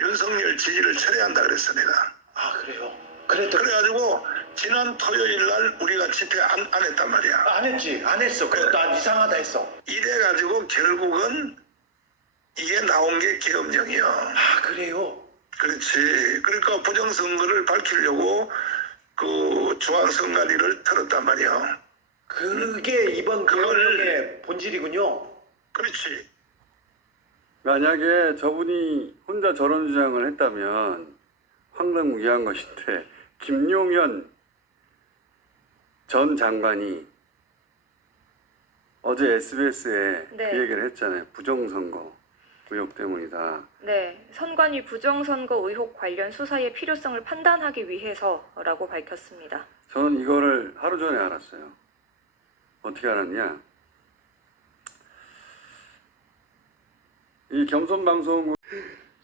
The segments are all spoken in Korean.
윤석열 지지를 철회한다 그랬어 내가. 아, 그래요? 그래가지고 지난 토요일 날 우리가 집회 안 했단 말이야. 안 했지. 안 했어. 그거 난 이상하다 했어. 이래가지고 결국은 이게 나온 게 계엄령이요. 아, 그래요? 그렇지. 그러니까 부정선거를 밝히려고 그 중앙선관위를 틀었단 말이야. 그게 이번 계엄령의 본질이군요. 그렇지. 만약에 저분이 혼자 저런 주장을 했다면 황당무계한 것인데 김용현 전 장관이 어제 SBS에 네. 그 얘기를 했잖아요. 부정선거 의혹 때문이다. 네, 선관위 부정선거 의혹 관련 수사의 필요성을 판단하기 위해서라고 밝혔습니다. 저는 이거를 하루 전에 알았어요. 어떻게 알았냐? 이 겸손방송국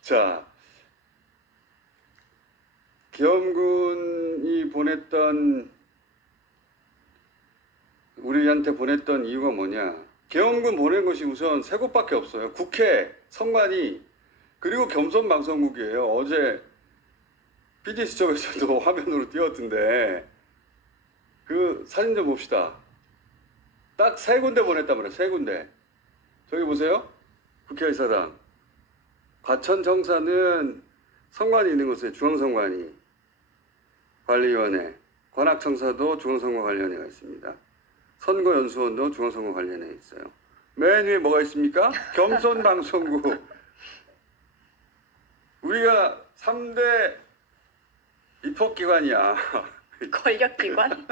자 계엄군이 우리한테 보냈던 이유가 뭐냐? 계엄군 보낸 것이 우선 세 곳밖에 없어요. 국회, 선관위, 그리고 겸손방송국이에요. 어제 PD수첩에서도 화면으로 띄웠던데 그 사진 좀 봅시다. 딱 세 군데 보냈단 말이에요. 세 군데. 저기 보세요. 국회의사당. 과천청사는 선관위 있는 곳에 중앙선관위 관리위원회, 관악청사도 중앙선거 관리위원회가 있습니다. 선거연수원도 중앙선거 관리위원회에 있어요. 맨 위에 뭐가 있습니까? 겸손방송국. 우리가 3대 입법기관이야. 권력기관?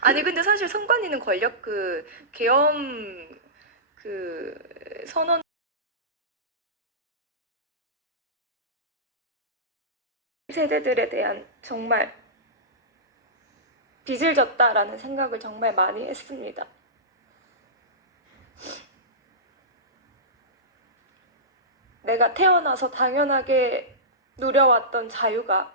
아니 근데 사실 선관위는 권력 계엄 선언 세대들에 대한 정말 빚을 졌다라는 생각을 정말 많이 했습니다. 내가 태어나서 당연하게 누려왔던 자유가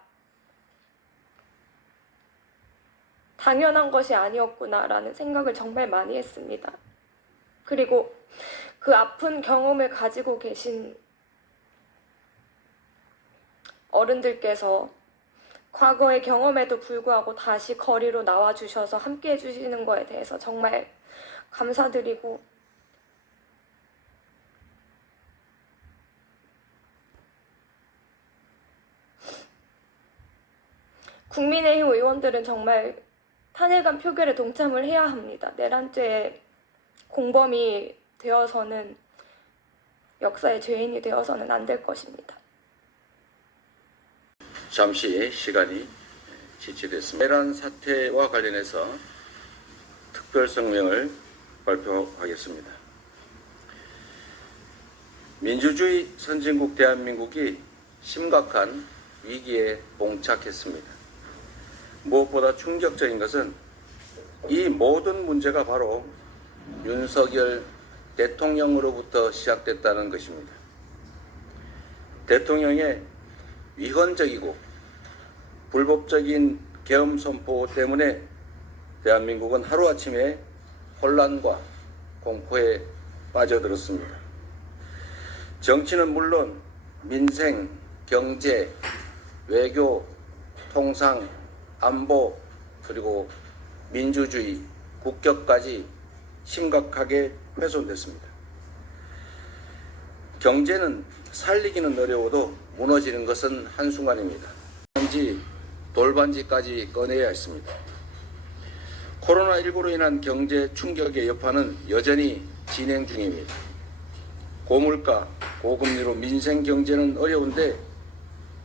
당연한 것이 아니었구나라는 생각을 정말 많이 했습니다. 그리고 그 아픈 경험을 가지고 계신 어른들께서 과거의 경험에도 불구하고 다시 거리로 나와주셔서 함께 해주시는 거에 대해서 정말 감사드리고 국민의힘 의원들은 정말 탄핵안 표결에 동참을 해야 합니다. 내란죄의 공범이 되어서는 역사의 죄인이 되어서는 안 될 것입니다. 잠시 시간이 지체됐습니다. 내란 사태와 관련해서 특별 성명을 발표하겠습니다. 민주주의 선진국 대한민국이 심각한 위기에 봉착했습니다. 무엇보다 충격적인 것은 이 모든 문제가 바로 윤석열 대통령으로부터 시작됐다는 것입니다. 대통령의 위헌적이고 불법적인 계엄 선포 때문에 대한민국은 하루아침에 혼란과 공포에 빠져들었습니다. 정치는 물론 민생, 경제, 외교, 통상, 안보, 그리고 민주주의, 국격까지 심각하게 훼손됐습니다. 경제는 살리기는 어려워도 무너지는 것은 한순간입니다. 돌반지까지 꺼내야 했습니다. 코로나19로 인한 경제 충격의 여파는 여전히 진행 중입니다. 고물가, 고금리로 민생 경제는 어려운데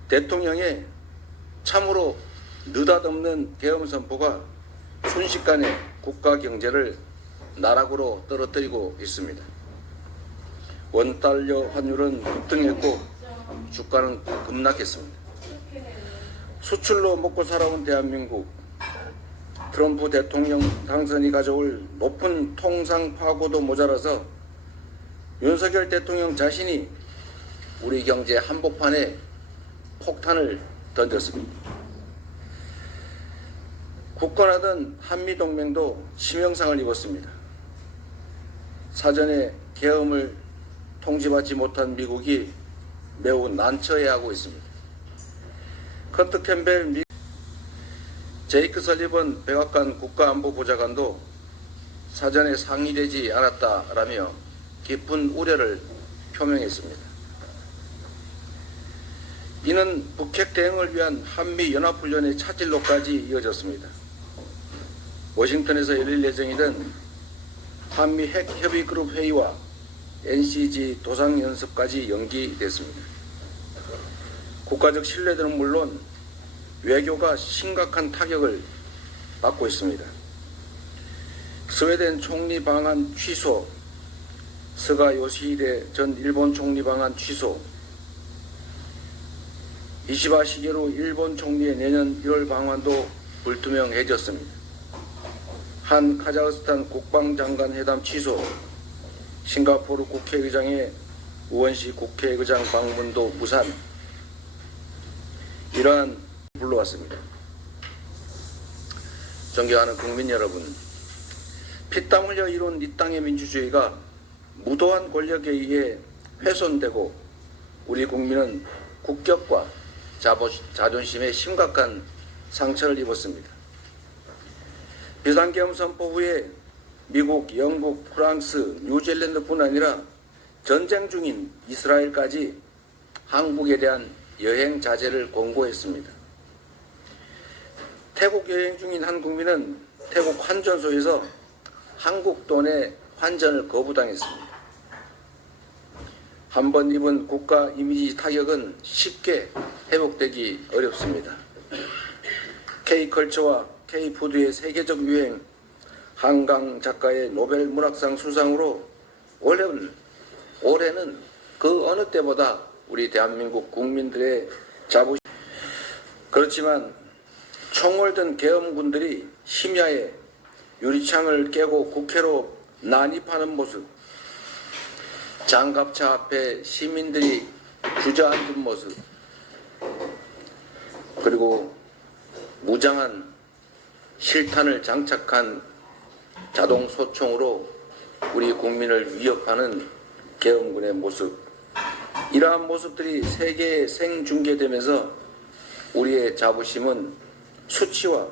대통령의 참으로 느닷없는 계엄 선포가 순식간에 국가 경제를 나락으로 떨어뜨리고 있습니다. 원달러 환율은 급등했고 주가는 급락했습니다. 수출로 먹고 살아온 대한민국, 트럼프 대통령 당선이 가져올 높은 통상 파고도 모자라서 윤석열 대통령 자신이 우리 경제 한복판에 폭탄을 던졌습니다. 굳건하던 한미동맹도 치명상을 입었습니다. 사전에 계엄을 통지받지 못한 미국이 매우 난처해하고 있습니다. 커트 캠벨 제이크 설리번 백악관 국가안보보좌관도 사전에 상의되지 않았다라며 깊은 우려를 표명했습니다. 이는 북핵 대응을 위한 한미연합훈련의 차질로까지 이어졌습니다. 워싱턴에서 열릴 예정이던 한미 핵협의그룹 회의와 NCG 도상연습까지 연기됐습니다. 국가적 신뢰도는 물론 외교가 심각한 타격을 받고 있습니다. 스웨덴 총리 방한 취소, 스가 요시히데 전 일본 총리 방한 취소, 이시바 시게루 일본 총리의 내년 1월 방한도 불투명해졌습니다. 한 카자흐스탄 국방장관 회담 취소, 싱가포르 국회의장의 우원시 국회의장 방문도 무산, 이러한 불러왔습니다. 존경하는 국민 여러분, 피땀 흘려 이룬 이 땅의 민주주의가 무도한 권력에 의해 훼손되고 우리 국민은 국격과 자존심에 심각한 상처를 입었습니다. 비상계엄 선포 후에 미국, 영국, 프랑스, 뉴질랜드뿐 아니라 전쟁 중인 이스라엘까지 한국에 대한 여행 자제를 권고했습니다. 태국 여행 중인 한 국민은 태국 환전소에서 한국 돈의 환전을 거부당했습니다. 한번 입은 국가 이미지 타격은 쉽게 회복되기 어렵습니다. K컬처와 K푸드의 세계적 유행, 한강 작가의 노벨 문학상 수상으로 올해는 그 어느 때보다 우리 대한민국 국민들의 자부심. 그렇지만 총을 든 계엄군들이 심야에 유리창을 깨고 국회로 난입하는 모습, 장갑차 앞에 시민들이 주저앉은 모습, 그리고 무장한 실탄을 장착한 자동 소총으로 우리 국민을 위협하는 계엄군의 모습, 이러한 모습들이 세계에 생중계되면서 우리의 자부심은 수치와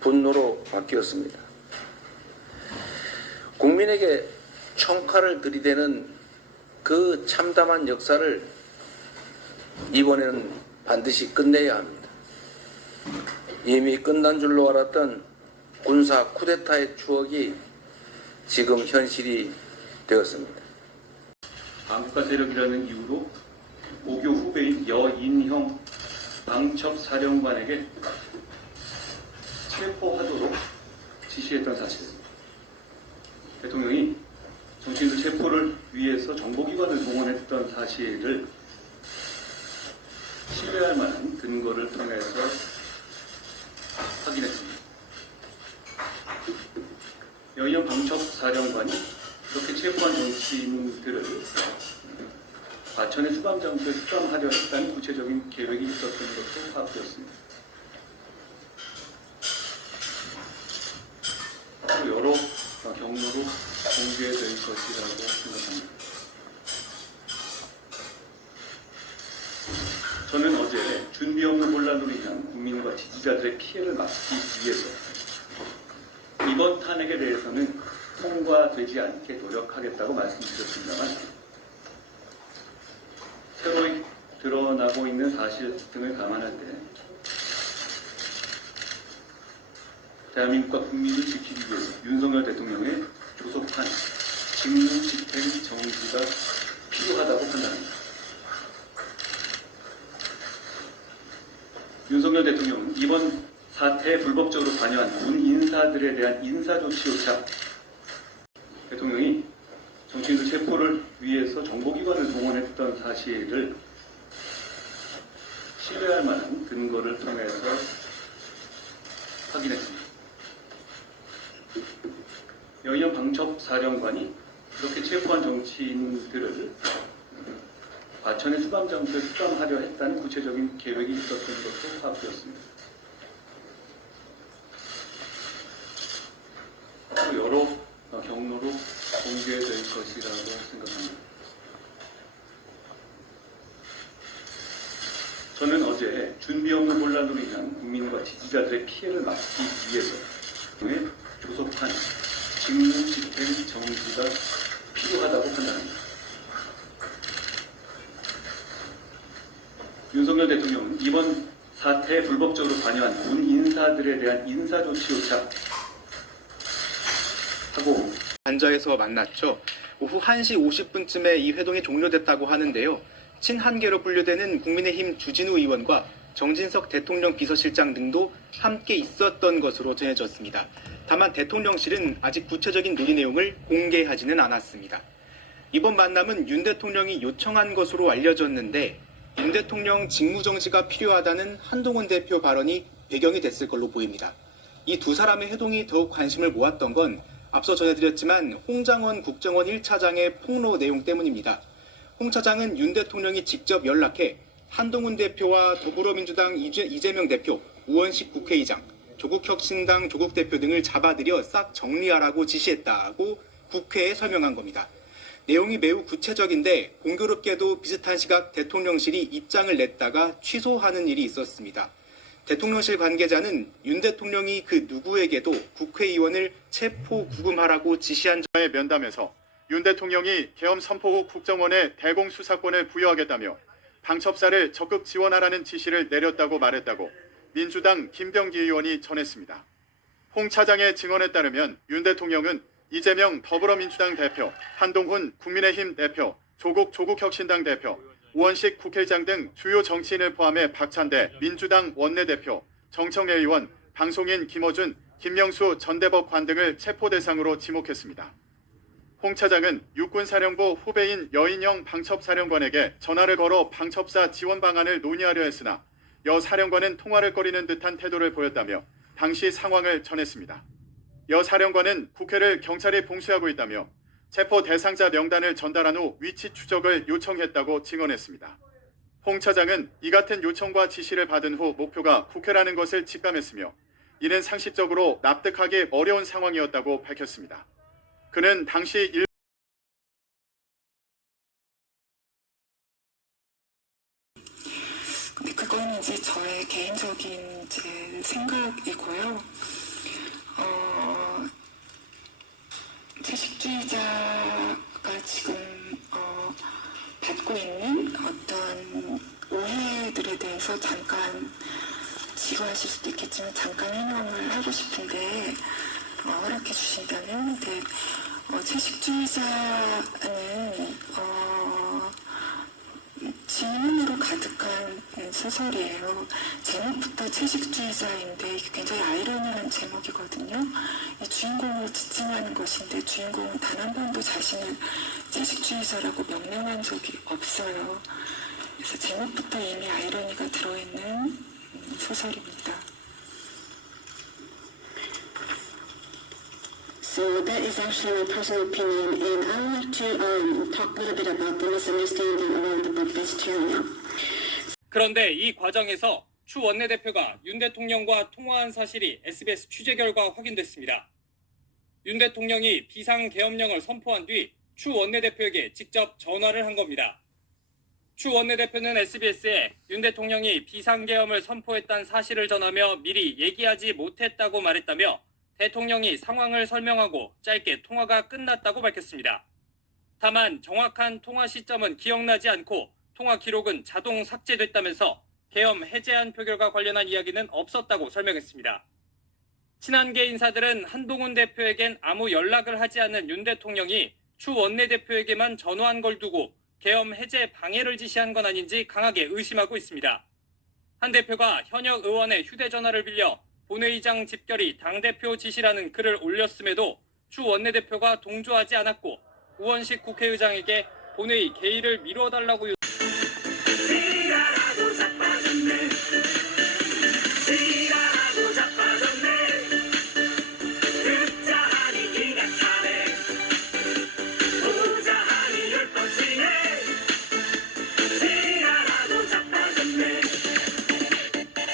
분노로 바뀌었습니다. 국민에게 총칼을 들이대는 그 참담한 역사를 이번에는 반드시 끝내야 합니다. 이미 끝난 줄로 알았던 군사 쿠데타의 추억이 지금 현실이 되었습니다. 반국가 세력이라는 이유로 고교 후배인 여인형 방첩사령관에게 체포하도록 지시했던 사실입니다. 대통령이 정치인들 체포를 위해서 정보기관을 동원했던 사실을 신뢰할 만한 근거를 통해서 확인했습니다. 여인형 방첩사령관이 이렇게 체포한 정치인들을 과천의 수감장소에 수감하려 했다는 구체적인 계획이 있었던 것도 파악되었습니다. 또 여러 경로로 공개될 것이라고 생각합니다. 저는 어제 준비 없는 혼란으로 인한 국민과 지지자들의 피해를 막기 위해서 이번 탄핵에 대해서는 통과되지 않게 노력하겠다고 말씀드렸습니다만 새로 드러나고 있는 사실 등을 감안할 때 대한민국과 국민을 지키기 위해서 윤석열 대통령의 조속한 직무집행 정지가 필요하다고 판단합니다. 윤석열 대통령은 이번 사태에 불법적으로 관여한 군 인사들에 대한 인사조치조차 대통령이 정치인들 체포를 위해서 정보기관을 동원했던 사실을 신뢰할 만한 근거를 통해서 확인했습니다. 여인형 방첩사령관이 그렇게 체포한 정치인들을 과천의 수감장소에 수감하려 했다는 구체적인 계획이 있었던 것도 파악되었습니다. 또 여러 경로로 공개될 것이라고 생각합니다. 준비 없는 혼란으로 인한 국민과 지지자들의 피해를 막기 위해서 조속한 직무집행 정지가 필요하다고 판단합니다. 윤석열 대통령은 이번 사태에 불법적으로 관여한 군 인사들에 대한 인사조치 요청하고 관저에서 만났죠. 오후 1시 50분쯤에 이 회동이 종료됐다고 하는데요. 친한계로 분류되는 국민의힘 주진우 의원과 정진석 대통령 비서실장 등도 함께 있었던 것으로 전해졌습니다. 다만 대통령실은 아직 구체적인 논의 내용을 공개하지는 않았습니다. 이번 만남은 윤 대통령이 요청한 것으로 알려졌는데 윤 대통령 직무정지가 필요하다는 한동훈 대표 발언이 배경이 됐을 걸로 보입니다. 이 두 사람의 회동이 더욱 관심을 모았던 건 앞서 전해드렸지만 홍장원 국정원 1차장의 폭로 내용 때문입니다. 홍 차장은 윤 대통령이 직접 연락해 한동훈 대표와 더불어민주당 이재명 대표, 우원식 국회의장, 조국혁신당 조국 대표 등을 잡아들여 싹 정리하라고 지시했다고 국회에 설명한 겁니다. 내용이 매우 구체적인데 공교롭게도 비슷한 시각 대통령실이 입장을 냈다가 취소하는 일이 있었습니다. 대통령실 관계자는 윤 대통령이 그 누구에게도 국회의원을 체포 구금하라고 지시한 의 면담에서 윤 대통령이 계엄 선포 후 국정원에 대공 수사권을 부여하겠다며 방첩사를 적극 지원하라는 지시를 내렸다고 말했다고 민주당 김병기 의원이 전했습니다. 홍 차장의 증언에 따르면 윤 대통령은 이재명 더불어민주당 대표, 한동훈 국민의힘 대표, 조국혁신당 대표, 우원식 국회의장 등 주요 정치인을 포함해 박찬대 민주당 원내대표, 정청래 의원, 방송인 김어준, 김명수 전대법관 등을 체포 대상으로 지목했습니다. 홍 차장은 육군사령부 후배인 여인영 방첩사령관에게 전화를 걸어 방첩사 지원 방안을 논의하려 했으나 여 사령관은 통화를 꺼리는 듯한 태도를 보였다며 당시 상황을 전했습니다. 여 사령관은 국회를 경찰이 봉쇄하고 있다며 체포 대상자 명단을 전달한 후 위치 추적을 요청했다고 증언했습니다. 홍 차장은 이 같은 요청과 지시를 받은 후 목표가 국회라는 것을 직감했으며 이는 상식적으로 납득하기 어려운 상황이었다고 밝혔습니다. 그는 당시 근데 그거는 이제 저의 개인적인 이제 생각이고요. 채식주의자가 지금 받고 있는 어떤 오해들에 대해서 잠깐 지루하실 수도 있겠지만 잠깐 해명을 하고 싶은데 허락해 주신다면, 근데 채식주의자는 질문으로 가득한 소설이에요. 제목부터 채식주의자인데 이게 굉장히 아이러니한 제목이거든요. 이 주인공을 지칭하는 것인데 주인공은 단 한 번도 자신을 채식주의자라고 명명한 적이 없어요. 그래서 제목부터 이미 아이러니가 들어있는 소설입니다. So that is actually my personal opinion, and I would like to talk a little bit about the misunderstanding around the book Vegetarian. 그런데 이 과정에서 추 원내대표가 윤 대통령과 통화한 사실이 SBS 취재 결과 확인됐습니다. 윤 대통령이 비상계엄령을 선포한 뒤 추 원내대표에게 직접 전화를 한 겁니다. 추 원내대표는 SBS에 윤 대통령이 비상계엄을 선포했다는 사실을 전하며 미리 얘기하지 못했다고 말했다며 대통령이 상황을 설명하고 짧게 통화가 끝났다고 밝혔습니다. 다만 정확한 통화 시점은 기억나지 않고 통화 기록은 자동 삭제됐다면서 계엄 해제안 표결과 관련한 이야기는 없었다고 설명했습니다. 친한계 인사들은 한동훈 대표에겐 아무 연락을 하지 않은 윤 대통령이 추 원내대표에게만 전화한 걸 두고 계엄 해제 방해를 지시한 건 아닌지 강하게 의심하고 있습니다. 한 대표가 현역 의원의 휴대전화를 빌려 본회의장 집결이 당대표 지시라는 글을 올렸음에도 추 원내대표가 동조하지 않았고 우원식 국회의장에게 본회의 개의를 미뤄달라고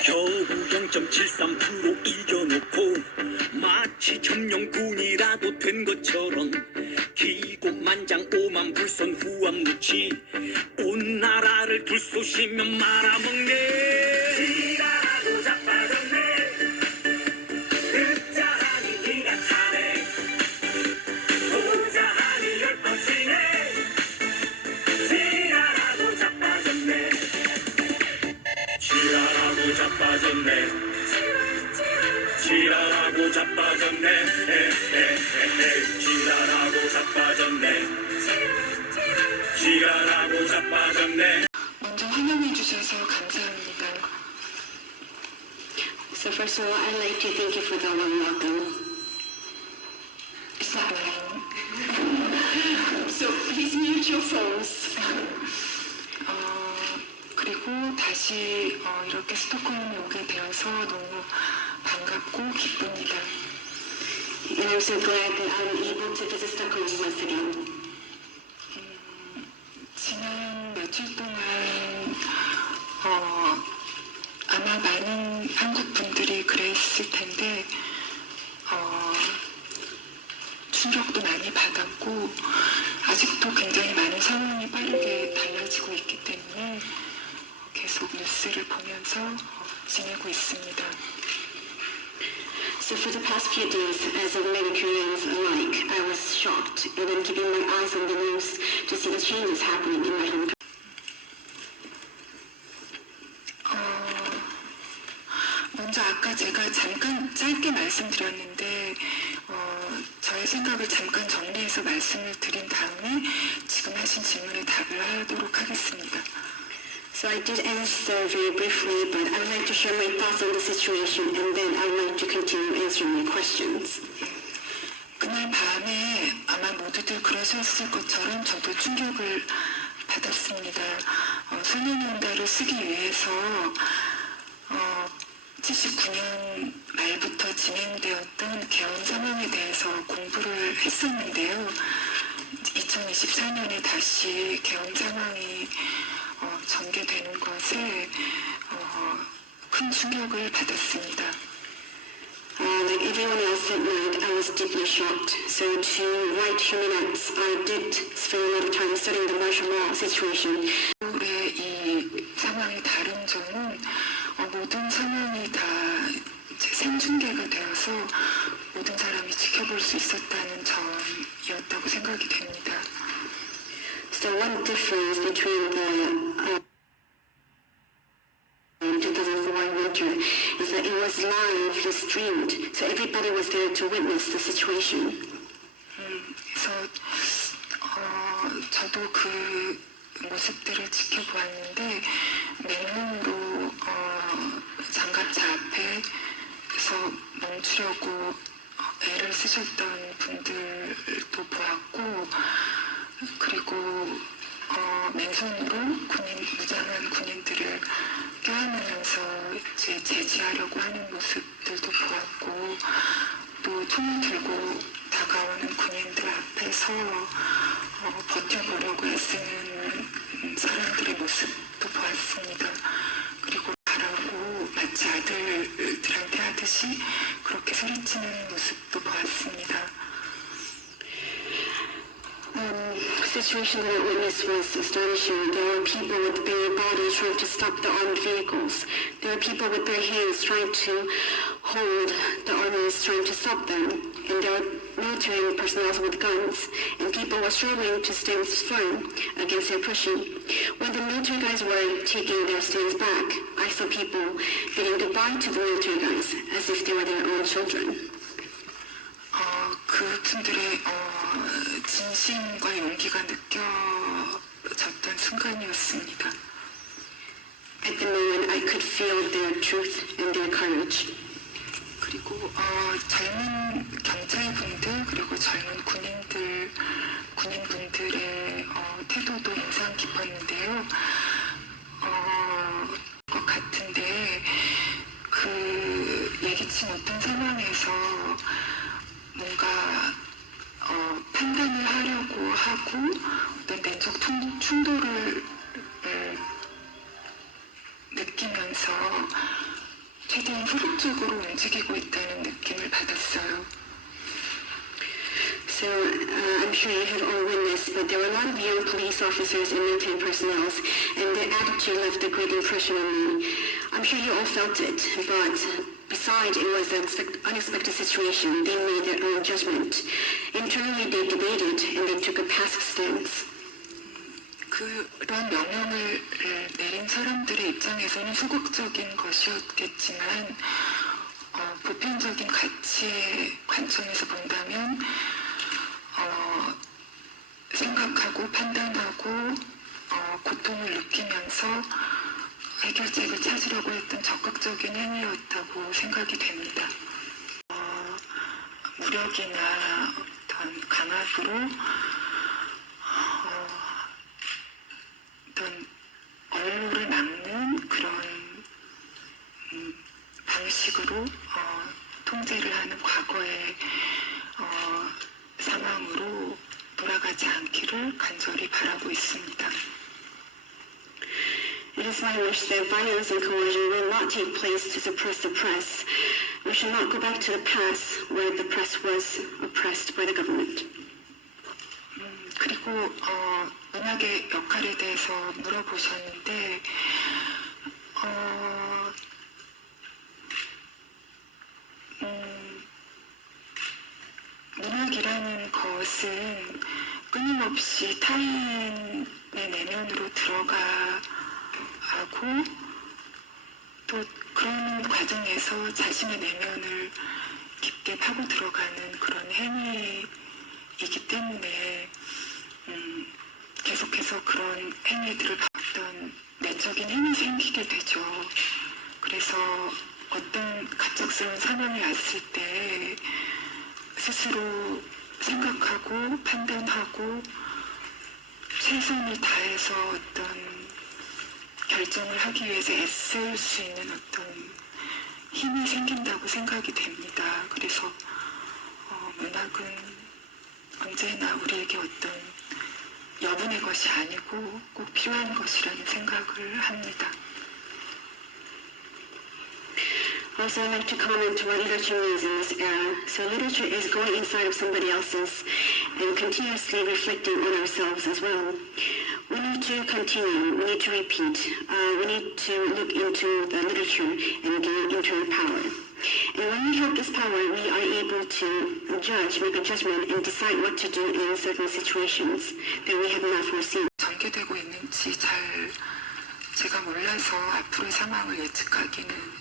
겨우 0.73% 이겨놓고 마치 점령군이라도 된 것처럼 기고만장 오만불선 후한무치 온 나라를 불쏘시면 말아먹네. 지랄하고 자빠졌네 듣자 하니 네가 차네 보자 하니 10번치네 지랄하고 자빠졌네 지랄하고 자빠졌네 지랄하고 자빠졌네 지랄하고 자빠졌네 지랄하고 자빠졌네 먼저 환영해 주셔서 감사합니다. So first of all, I'd like to thank you for the warm welcome. It's not mine. So please mute your phones. 그리고 다시 이렇게 스톡홀름에 오게 되어서 너무 반갑고 기쁩니다. And I'm so glad that I'm able to visit Stockholm once again. 지난 며칠 동안 아마 많은 한국 분들이 그랬을 텐데 충격도 많이 받았고 아직도 굉장히 많은 상황이 빠르게 달라지고 있기 때문에 계속 뉴스를 보면서 지내고 있습니다. So for the past few days, as of many Koreans alike, I was shocked and then keeping my eyes on the news to see the changes happening in my home country. 먼저 아까 제가 잠깐 짧게 말씀드렸는데 저의 생각을 잠깐 정리해서 말씀을 드린 다음에 지금 하신 질문에 답을 하도록 하겠습니다. So I did answer very briefly, but I would like to share my thoughts on the situation and then I would like to continue answering your questions. 그날 밤에 아마 모두들 그러셨을 것처럼 저도 충격을 받았습니다. 소년원가를 쓰기 위해서 79년 말부터 진행되었던 개헌 상황에 대해서 공부를 했었는데요. 2024년에 다시 개헌 상황이 전개되는 것에 큰 충격을 받았습니다. Like everyone else at night, I was deeply shocked. So to write human acts, I did spend a lot of time studying the martial law situation. 올해 이 상황이 다른 점은 모든 상황이 다 생중계가 되어서 모든 사람이 지켜볼 수 있었다는 점이었다고 생각이 됩니다. So one difference between the 2004 winter is that it was live streamed, so everybody was there to witness the situation. 그래서 저도 그 모습들을 지켜보았는데 맨몸으로 장갑차 앞에서 멈추려고 애를 쓰셨던 분들도 보았고 그리고 맨손으로 무장한 군인들을 껴안으면서 제지하려고 하는 모습들도 보았고 또 총을 들고 다가오는 군인들 앞에서 버텨보려고 애쓰는 사람들의 모습도 보았습니다. 그리고 말하고 마치 아들들한테 하듯이 그렇게 소리치는 모습도 보았습니다. The situation that I witnessed was astonishing. There were people with bare bodies trying to stop the armed vehicles. There were people with bare hands trying to hold the armies, trying to stop them. And there were military personnel with guns. And people were struggling to stand firm against their pushing. When the military guys were taking their stands back, I saw people bidding goodbye to the military guys as if they were their own children. 그분들의 진심과 용기가 느껴졌던 순간이었습니다. At the moment, I could feel their truth and their courage. 그리고 젊은 경찰분들 그리고 젊은 군인분들의 태도도 인상 깊었는데요. 것 같은데 그 예기치 못한 상황에서 뭔가 판단을 하려고 하고 어떤 내적 충돌을 느끼면서 최대한 후속적으로 움직이고 있다는 느낌을 받았어요. So I'm sure you have all witnessed, but but there were a lot of young police officers and military personnel, and their attitude left a great impression on me. I'm sure you all felt it, but besides, it was an unexpected situation. They made their own judgment. Internally, they debated, and they took a passive stance. 그런 명령을 내린 사람들의 입장에서는 소극적인 것이었겠지만 보편적인 가치의 관점에서 본다면 생각하고 판단하고 고통을 느끼면서 해결책을 찾으려고 했던 적극적인 행위였다고 생각이 됩니다. 무력이나 어떤 강압으로 어떤 언론을 막는 그런 방식으로 통제를 하는 과거의 상황으로 돌아가지 않기를 간절히 바라고 있습니다. It is my wish that violence and coercion will not take place to suppress the press. We should not go back to the past where the press was oppressed by the government. 그리고 문학의 역할에 대해서 물어보셨는데 문학이라는 것은 끊임없이 타인의 내면으로 들어가고 또 그런 과정에서 자신의 내면을 깊게 파고 들어가는 그런 행위이기 때문에 계속해서 그런 행위들을 봤던 내적인 힘이 생기게 되죠. 그래서 어떤 갑작스러운 상황이 왔을 때 스스로 생각하고 판단하고 최선을 다해서 어떤 결정을 하기 위해서 애쓸 수 있는 어떤 힘이 생긴다고 생각이 됩니다. 그래서 문학은 언제나 우리에게 어떤 여분의 것이 아니고 꼭 필요한 것이라는 생각을 합니다. Also, I'd like to comment what literature means in this era. So literature is going inside of somebody else's and continuously reflecting on ourselves as well. We need to continue, we need to repeat, we need to look into the literature and gain internal power. And when we have this power, we are able to judge, make a judgment, and decide what to do in certain situations that we have not foreseen. 전개되고 있는지 잘 제가 몰라서 앞으로의 상황을 예측하기는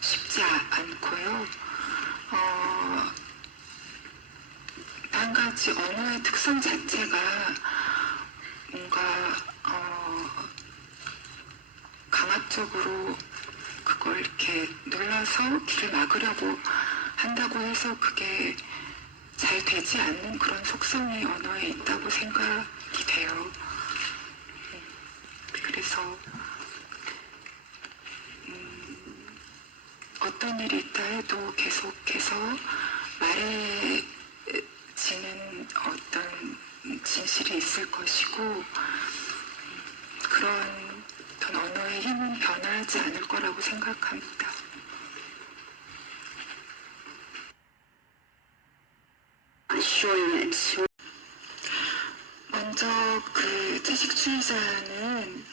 쉽지 않고요. 한 가지 언어의 특성 자체가 뭔가 강압적으로 그걸 이렇게 눌러서 길을 막으려고 한다고 해서 그게 잘 되지 않는 그런 속성이 언어에 있다고 생각이 돼요. 그래서 어떤 일이 있다 해도 계속해서 말해지는 어떤 진실이 있을 것이고 그런 어떤 언어의 힘은 변하지 않을 거라고 생각합니다. 먼저 그 채식주의자는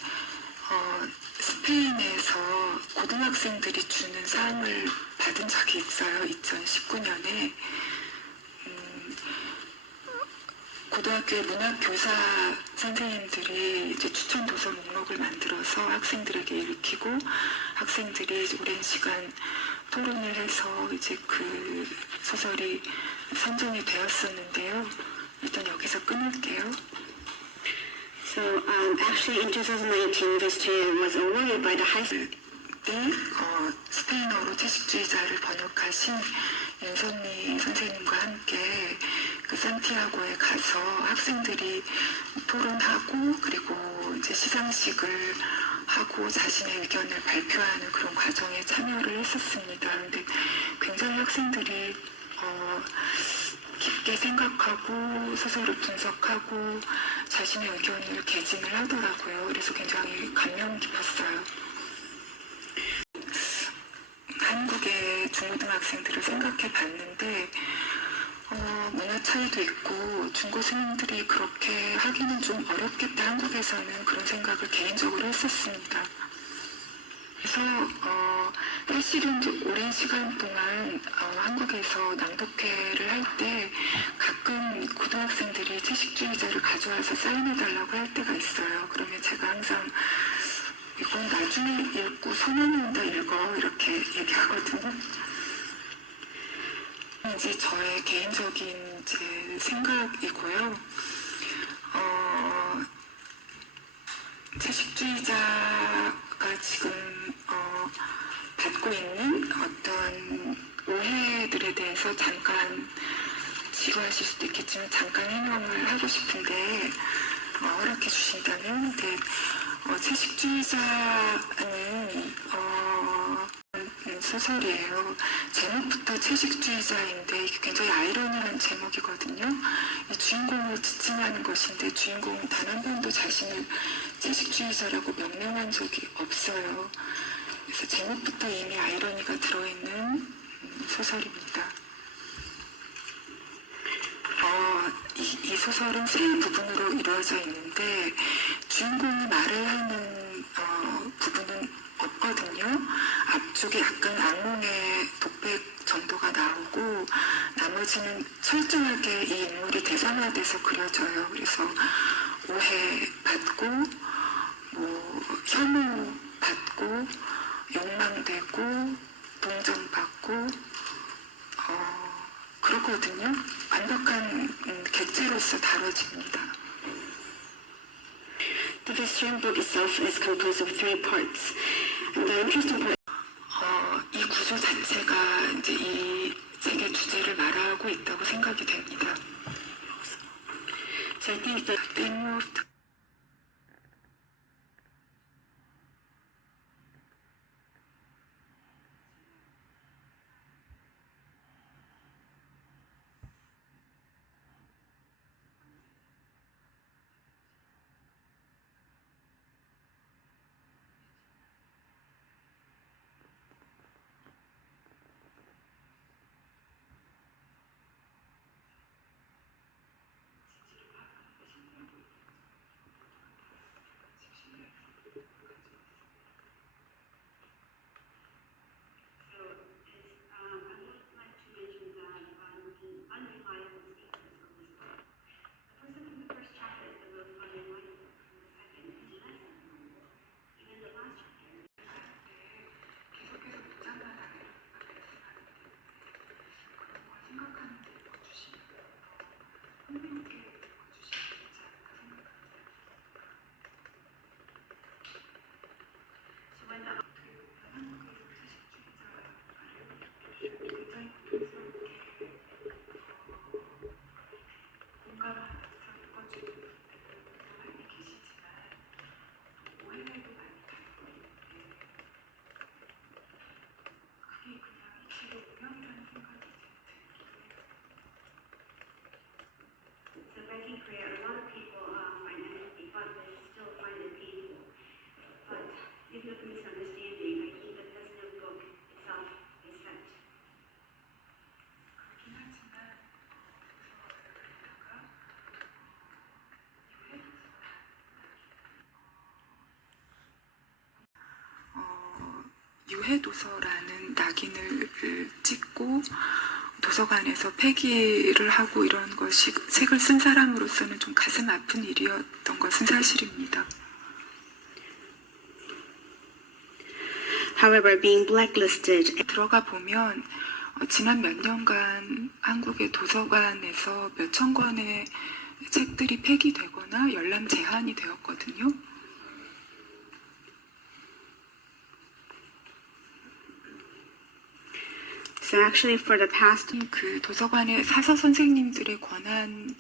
스페인에서 고등학생들이 주는 상을 받은 적이 있어요. 2019년에 고등학교의 문학교사 선생님들이 이제 추천 도서 목록을 만들어서 학생들에게 읽히고 학생들이 오랜 시간 토론을 해서 이제 그 소설이 선정이 되었었는데요. 일단 여기서 끊을게요. So actually in 2019 this year was awarded by the high school. 스페인어로 채식주의자를 번역하신 윤선미 선생님과 함께 그 산티아고에 가서 학생들이 토론하고 그리고 이제 시상식을 하고 자신의 의견을 발표하는 그런 과정에 참여를 했었습니다. 근데 굉장히 학생들이 깊게 생각하고 소설을 분석하고 자신의 의견을 개진을 하더라고요. 그래서 굉장히 감명 깊었어요. 한국의 중고등학생들을 생각해 봤는데 문화 차이도 있고 중고 스님들이 그렇게 하기는 좀 어렵겠다, 한국에서는 그런 생각을 개인적으로 했었습니다. 그래서 사실은 오랜 시간 동안 한국에서 낭독회를 할 때 가끔 고등학생들이 채식주의자를 가져와서 사인해달라고 할 때가 있어요. 그러면 제가 항상 이건 나중에 읽고 소문난다 읽어 이렇게 얘기하거든요. 이제 저의 개인적인 제 생각이고요. 채식주의자가 지금 받고 있는 어떤 오해들에 대해서 잠깐 지루하실 수도 있겠지만 잠깐 해명을 하고 싶은데 허락해 주신다면, 채식주의자는 소설이에요. 제목부터 채식주의자인데 이게 굉장히 아이러니한 제목이거든요. 이 주인공을 지칭하는 것인데 주인공은 단 한 번도 자신을 채식주의자라고 명명한 적이 없어요. 그래서 제목부터 이미 아이러니가 들어있는 소설입니다. 이 소설은 세 부분으로 이루어져 있는데 주인공이 말을 하는 부분은 없거든요. 앞쪽에 약간 악몽의 독백 정도가 나오고 나머지는 철저하게 이 인물이 대상화돼서 그려져요. 그래서 오해받고 혐오받고 욕망되고 동정받고 그렇거든요. 완벽한 객체로서 다뤄집니다. The Vegetarian book itself is composed of 3 parts. And the interesting part 이 구조 자체가 이제 이 책의 주제를 말하고 있다고 생각이 됩니다. so I think that 유해도서라는 낙인을 찍고 도서관에서 폐기를 하고 이런 것이 책을 쓴 사람으로서는 좀 가슴 아픈 일이었던 것은 사실입니다. however, being blacklisted 들어가 보면 지난 몇 년간 한국의 도서관에서 몇천 권의 책들이 폐기되거나 열람 제한이 되었거든요. So actually for the past 그 도서관의 사서 선생님들의 권한을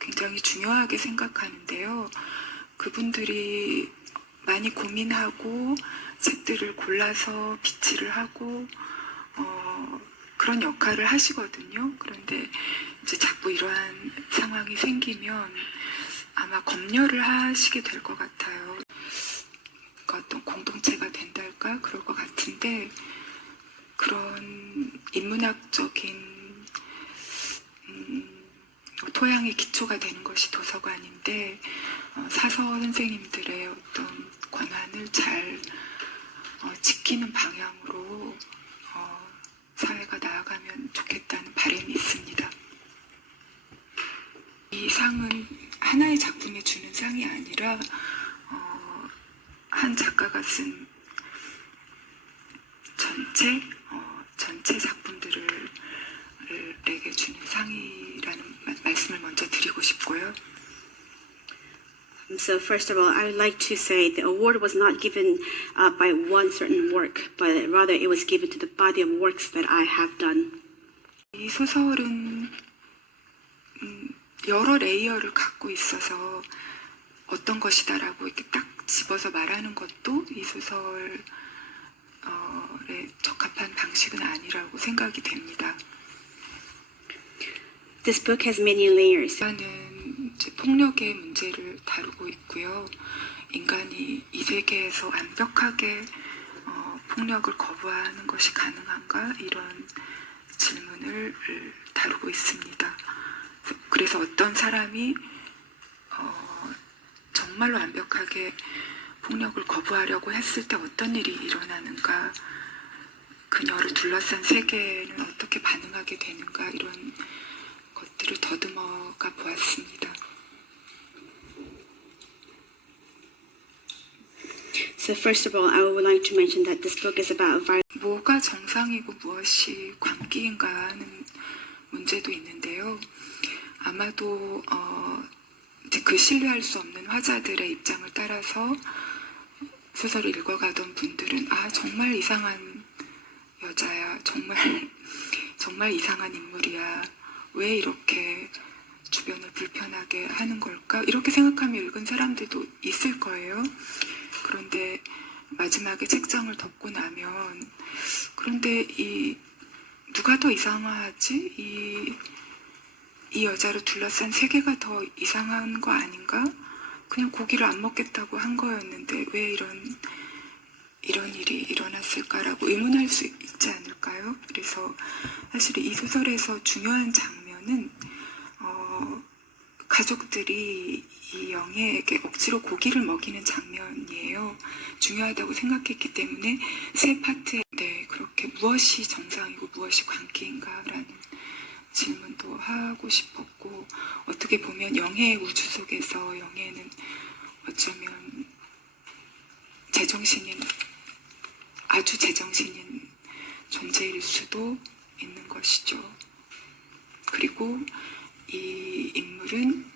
굉장히 중요하게 생각하는데요. 그분들이 많이 고민하고 책들을 골라서 비치를 하고 그런 역할을 하시거든요. 그런데 이제 자꾸 이러한 상황이 생기면 아마 검열을 하시게 될 것 같아요. 그러니까 어떤 공동체가 된달까 그럴 것 같은데 그런 인문학적인 토양의 기초가 되는 것이 도서관인데 사서 선생님들의 어떤 권한을 잘 지키는 방향으로 사회가 나아가면 좋겠다는 바람이 있습니다. 이 상은 하나의 작품에 주는 상이 아니라 한 작가가 쓴 전체 작품들을 에게 주는 상이라는 말씀을 먼저 드리고 싶고요. So first of all, I would like to say the award was not given by one certain work, but rather it was given to the body of works that I have done. 이 소설은 여러 레이어를 갖고 있어서 어떤 것이다라고 이렇게 딱 집어서 말하는 것도 이 소설에 적합한 방식은 아니라고 생각이 됩니다. This book has many layers. 인간은 이제 폭력의 문제를 다루고 있고요. 인간이 이 세계에서 완벽하게 폭력을 거부하는 것이 가능한가? 이런 질문을 다루고 있습니다. 그래서 어떤 사람이 정말로 완벽하게 폭력을 거부하려고 했을 때 어떤 일이 일어나는가? 그녀를 둘러싼 세계는 어떻게 반응하게 되는가? 이런 것들을 더듬어가 보았습니다. So first of all, I would like to mention that this book is about violence. 뭐가 정상이고 무엇이 광기인가 하는 문제도 있는데요. 아마도 이제 그 신뢰할 수 없는 화자들의 입장을 따라서 소설을 읽어가던 분들은 정말 이상한 여자야, 정말 이상한 인물이야, 왜 이렇게 주변을 불편하게 하는 걸까? 이렇게 생각하며 읽은 사람들도 있을 거예요. 그런데 마지막에 책장을 덮고 나면 그런데 누가 더 이상하지? 이 여자를 둘러싼 세계가 더 이상한 거 아닌가? 그냥 고기를 안 먹겠다고 한 거였는데 왜 이런 일이 일어났을까라고 의문할 수 있지 않을까요? 그래서 사실 이 소설에서 중요한 장면은 가족들이 이 영애에게 억지로 고기를 먹이는 장면이에요. 중요하다고 생각했기 때문에 세 파트에 그렇게 무엇이 정상이고 무엇이 광기인가라는 질문도 하고 싶었고, 어떻게 보면 영애의 우주 속에서 영애는 어쩌면 아주 제정신인 존재일 수도 있는 것이죠. 그리고 이 인물은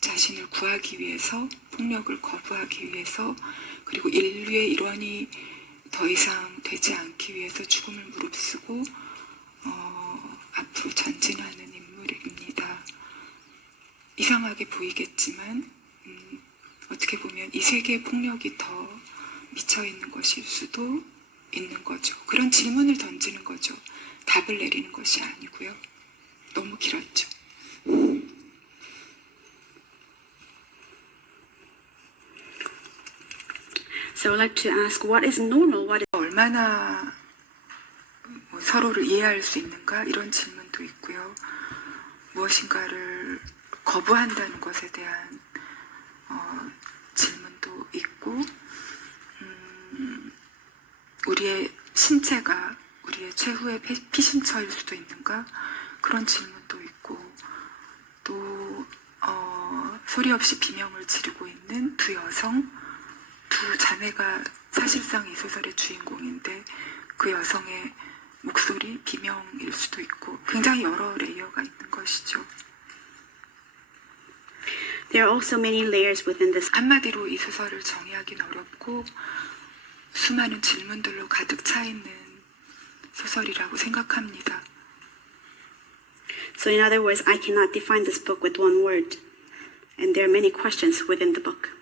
자신을 구하기 위해서, 폭력을 거부하기 위해서, 그리고 인류의 일원이 더 이상 되지 않기 위해서 죽음을 무릅쓰고 앞으로 전진하는 인물입니다. 이상하게 보이겠지만 어떻게 보면 이 세계의 폭력이 더 미쳐있는 것일 수도 있는 거죠. 그런 질문을 던지는 거죠. 답을 내리는 것이 아니고요. 너무 길었죠. So I'd like to ask, what is normal? What is... 얼마나 서로를 이해할 수 있는가? 이런 질문도 있고요. 무엇인가를 거부한다는 것에 대한 질문도 있고, 우리의 신체가 우리의 최후의 피신처일 수도 있는가? 그런 질문도 있고, 또 소리 없이 비명을 지르고 있는 두 여성, 두 자매가 사실상 이 소설의 주인공인데 그 여성의 목소리, 비명일 수도 있고 굉장히 여러 레이어가 있는 것이죠. There are also many layers within this. 한마디로 이 소설을 정의하기는 어렵고 수많은 질문들로 가득 차 있는 소설이라고 생각합니다. So in other words, I cannot define this book with one word. And there are many questions within the book.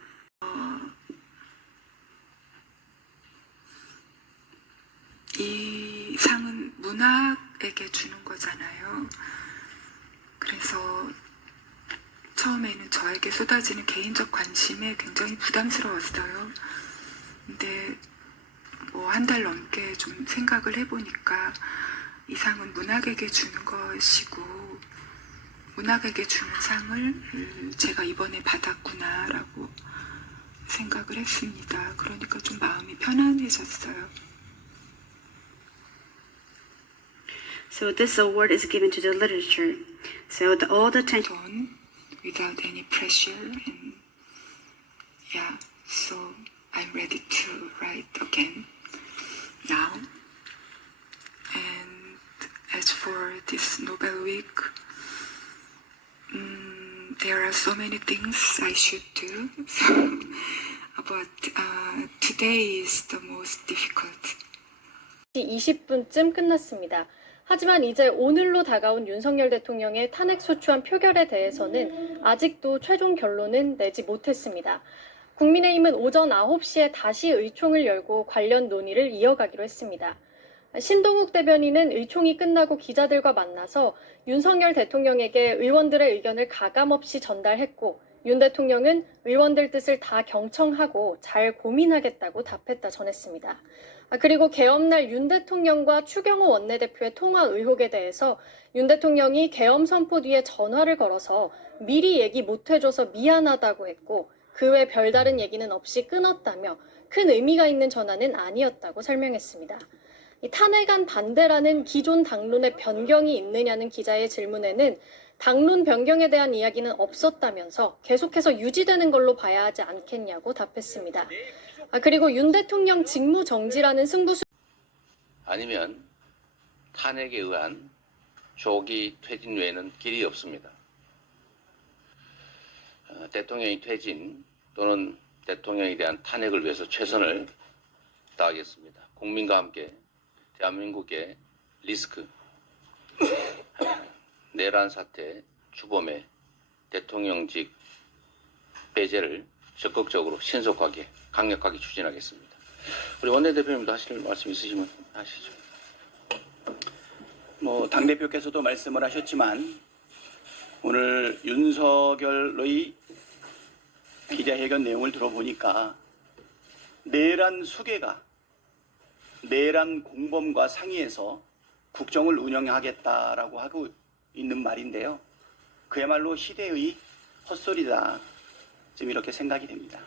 이 상은 문학에게 주는 거잖아요. 그래서 처음에는 저에게 쏟아지는 개인적 관심에 굉장히 부담스러웠어요. 근데 한 달 넘게 좀 생각을 해보니까 이 상은 문학에게 주는 것이고 문학에게 주는 상을 제가 이번에 받았구나라고 생각을 했습니다. 그러니까 좀 마음이 편안해졌어요. So this award is given to the literature. So all the attention. Done without any pressure and yeah, so I'm ready to write again now. And as for this Nobel Week, there are so many things I should do, but today is the most difficult. 20분쯤 끝났습니다. 하지만 이제 오늘로 다가온 윤석열 대통령의 탄핵소추안 표결에 대해서는 아직도 최종 결론은 내지 못했습니다. 국민의힘은 오전 9시에 다시 의총을 열고 관련 논의를 이어가기로 했습니다. 신동욱 대변인은 의총이 끝나고 기자들과 만나서 윤석열 대통령에게 의원들의 의견을 가감없이 전달했고 윤 대통령은 의원들 뜻을 다 경청하고 잘 고민하겠다고 답했다 전했습니다. 그리고 개엄날 윤 대통령과 추경호 원내대표의 통화 의혹에 대해서 윤 대통령이 개엄 선포 뒤에 전화를 걸어서 미리 얘기 못해줘서 미안하다고 했고 그 외 별다른 얘기는 없이 끊었다며 큰 의미가 있는 전화는 아니었다고 설명했습니다. 이 탄핵안 반대라는 기존 당론의 변경이 있느냐는 기자의 질문에는 당론 변경에 대한 이야기는 없었다면서 계속해서 유지되는 걸로 봐야 하지 않겠냐고 답했습니다. 그리고 윤 대통령 직무정지라는 승부수 아니면 탄핵에 의한 조기 퇴진 외에는 길이 없습니다. 대통령이 퇴진 또는 대통령에 대한 탄핵을 위해서 최선을 다하겠습니다. 국민과 함께 대한민국의 리스크, 내란 사태, 주범의 대통령직 배제를 적극적으로 신속하게 강력하게 추진하겠습니다. 우리 원내대표님도 하실 말씀 있으시면 하시죠. 당대표께서도 말씀을 하셨지만 오늘 윤석열의 기자회견 내용을 들어보니까 내란 수괴가 내란 공범과 상의해서 국정을 운영하겠다라고 하고 있는 말인데요. 그야말로 시대의 헛소리다. 지금 이렇게 생각이 됩니다.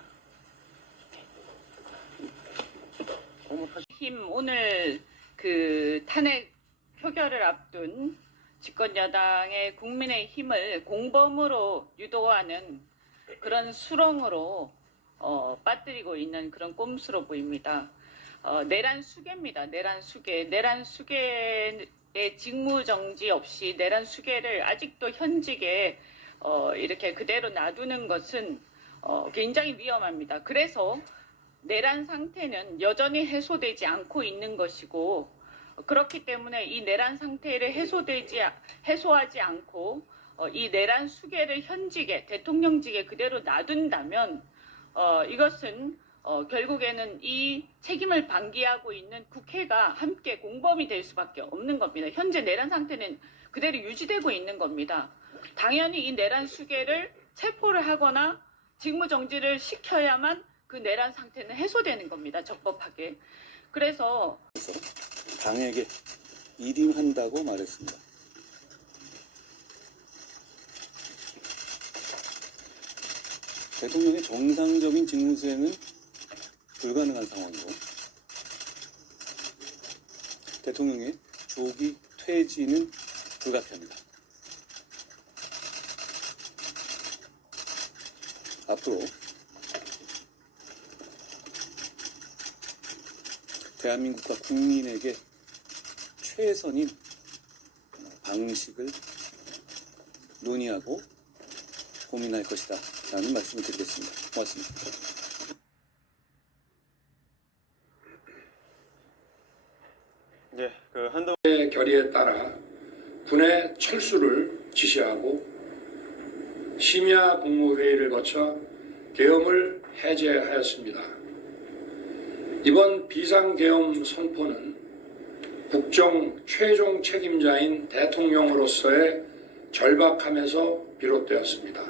힘 오늘 그 탄핵 표결을 앞둔 집권여당의 국민의힘을 공범으로 유도하는 그런 수렁으로 빠뜨리고 있는 그런 꼼수로 보입니다. 내란 수괴입니다. 내란 수괴. 내란 수괴의 직무정지 없이 내란 수괴를 아직도 현직에 이렇게 그대로 놔두는 것은 굉장히 위험합니다. 그래서 내란 상태는 여전히 해소되지 않고 있는 것이고 그렇기 때문에 이 내란 상태를 해소하지 않고 이 내란 수괴를 현직에 대통령직에 그대로 놔둔다면 이것은 결국에는 이 책임을 방기하고 있는 국회가 함께 공범이 될 수밖에 없는 겁니다. 현재 내란 상태는 그대로 유지되고 있는 겁니다. 당연히 이 내란 수괴를 체포를 하거나 직무정지를 시켜야만 그 내란 상태는 해소되는 겁니다. 적법하게. 그래서 당에게 일임한다고 말했습니다. 대통령의 정상적인 직무 수행은 불가능한 상황이고 대통령의 조기 퇴진은 불가피합니다. 앞으로 대한민국과 국민에게 최선인 방식을 논의하고 고민할 것이다 라는 말씀을 드리겠습니다. 고맙습니다. 한동훈의 결의에 따라 군의 철수를 지시하고 심야 국무회의를 거쳐 계엄을 해제하였습니다. 이번 비상계엄 선포는 국정 최종 책임자인 대통령으로서의 절박함에서 비롯되었습니다.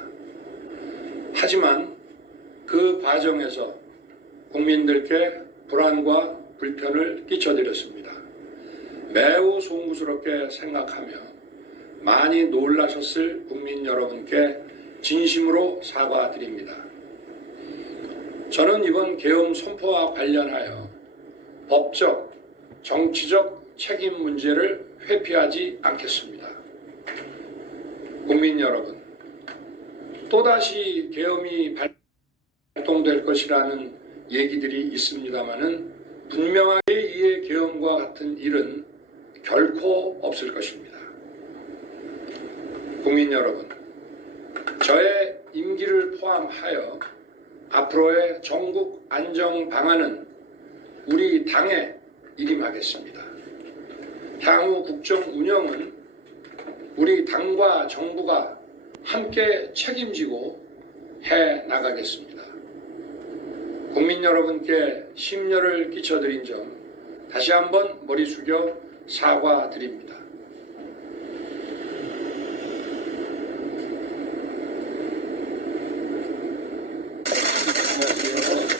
하지만 그 과정에서 국민들께 불안과 불편을 끼쳐드렸습니다. 매우 송구스럽게 생각하며 많이 놀라셨을 국민 여러분께 진심으로 사과드립니다. 저는 이번 계엄 선포와 관련하여 법적, 정치적 책임 문제를 회피하지 않겠습니다. 국민 여러분, 또다시 계엄이 발동될 것이라는 얘기들이 있습니다마는 분명하게 이의 계엄과 같은 일은 결코 없을 것입니다. 국민 여러분, 저의 임기를 포함하여 앞으로의 전국 안정 방안은 우리 당에 일임하겠습니다. 향후 국정 운영은 우리 당과 정부가 함께 책임지고 해 나가겠습니다. 국민 여러분께 심려를 끼쳐드린 점 다시 한번 머리 숙여 사과드립니다.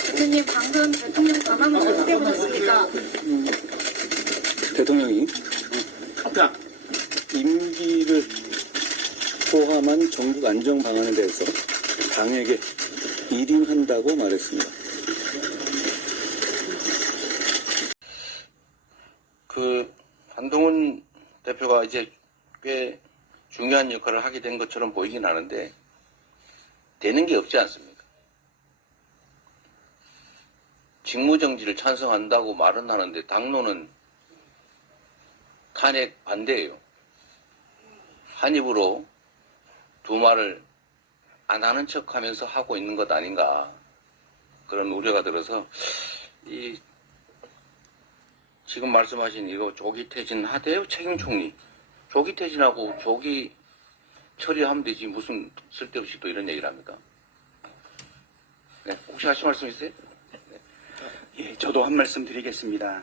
대표님 방금 대통령 전화문 어떻게 보셨습니까? 대통령이 임기를 포함한 전국 안정 방안에 대해서 당에게 일임한다고 말했습니다. 한동훈 대표가 이제 꽤 중요한 역할을 하게 된 것처럼 보이긴 하는데 되는 게 없지 않습니까? 직무정지를 찬성한다고 말은 하는데 당론은 탄핵 반대예요. 한 입으로 두 말을 안 하는 척하면서 하고 있는 것 아닌가 그런 우려가 들어서 지금 말씀하신 이거 조기 퇴진하대요 책임 총리. 조기 퇴진하고 조기 처리하면 되지 무슨 쓸데없이 또 이런 얘기를 합니까? 네, 혹시 하실 말씀 있어요? 예, 저도 한 말씀 드리겠습니다.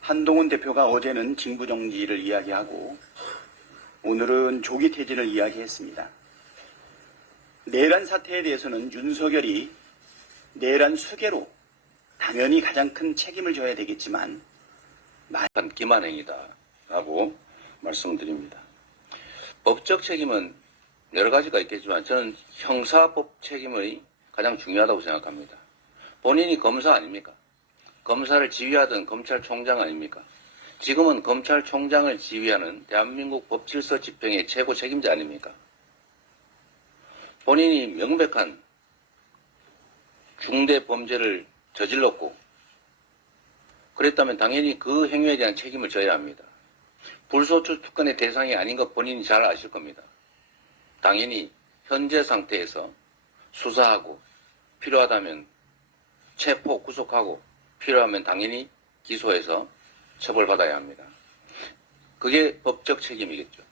한동훈 대표가 어제는 징부정지를 이야기하고 오늘은 조기 퇴진을 이야기했습니다. 내란 사태에 대해서는 윤석열이 내란 수괴로 당연히 가장 큰 책임을 져야 되겠지만 기만행위다라고 말씀드립니다. 법적 책임은 여러 가지가 있겠지만 저는 형사법 책임이 가장 중요하다고 생각합니다. 본인이 검사 아닙니까? 검사를 지휘하던 검찰총장 아닙니까? 지금은 검찰총장을 지휘하는 대한민국 법질서 집행의 최고 책임자 아닙니까? 본인이 명백한 중대 범죄를 저질렀고 그랬다면 당연히 그 행위에 대한 책임을 져야 합니다. 불소추 특권의 대상이 아닌 것 본인이 잘 아실 겁니다. 당연히 현재 상태에서 수사하고 필요하다면 체포, 구속하고 필요하면 당연히 기소해서 처벌받아야 합니다. 그게 법적 책임이겠죠.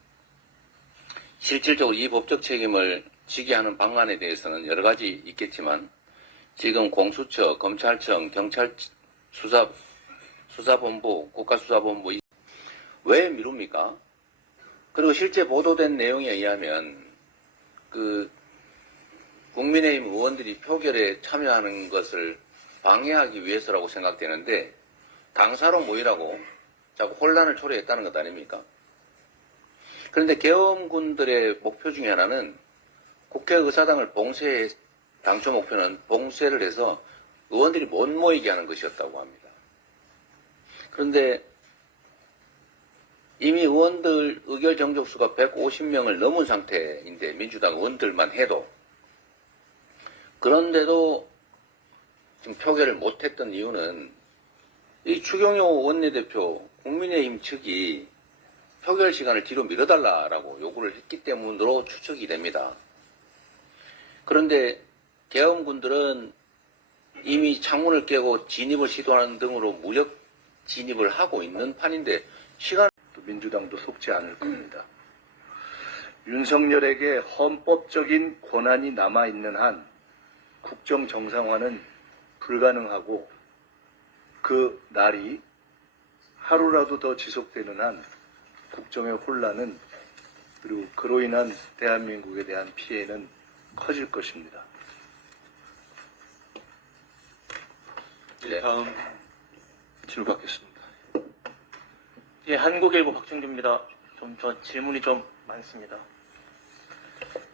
실질적으로 이 법적 책임을 지게 하는 방안에 대해서는 여러 가지 있겠지만 지금 공수처, 검찰청, 경찰 수사본부, 국가수사본부 왜 미룹니까? 그리고 실제 보도된 내용에 의하면 국민의힘 의원들이 표결에 참여하는 것을 방해하기 위해서라고 생각되는데 당사로 모이라고 자꾸 혼란을 초래했다는 것 아닙니까? 그런데 계엄군들의 목표 중에 하나는 국회의사당을 봉쇄해 당초 목표는 봉쇄를 해서 의원들이 못 모이게 하는 것이었다고 합니다. 그런데 이미 의원들 의결 정족수가 150명을 넘은 상태인데 민주당 의원들만 해도 그런데도 지금 표결을 못했던 이유는 이 추경호 원내대표 국민의힘 측이 표결 시간을 뒤로 미뤄달라라고 요구를 했기 때문으로 추측이 됩니다. 그런데 계엄군들은 이미 창문을 깨고 진입을 시도하는 등으로 무력 진입을 하고 있는 판인데 민주당도 속지 않을 겁니다. 윤석열에게 헌법적인 권한이 남아있는 한 국정 정상화는 불가능하고 그 날이 하루라도 더 지속되는 한 국정의 혼란은 그리고 그로 인한 대한민국에 대한 피해는 커질 것입니다. 네. 다음 질문 받겠습니다. 예, 한국일보 박준규입니다. 저 질문이 좀 많습니다.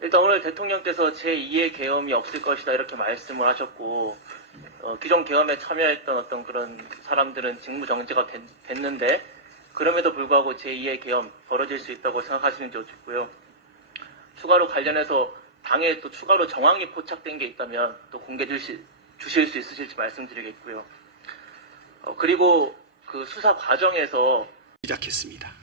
일단 오늘 대통령께서 제2의 계엄이 없을 것이다 이렇게 말씀을 하셨고, 기존 계엄에 참여했던 어떤 그런 사람들은 직무정지가 됐는데, 그럼에도 불구하고 제2의 계엄 벌어질 수 있다고 생각하시는지 여쭙고요. 추가로 관련해서 당에 또 추가로 정황이 포착된 게 있다면 또 공개 주실 수 있으실지 말씀드리겠고요. 그리고 그 수사 과정에서 시작했습니다.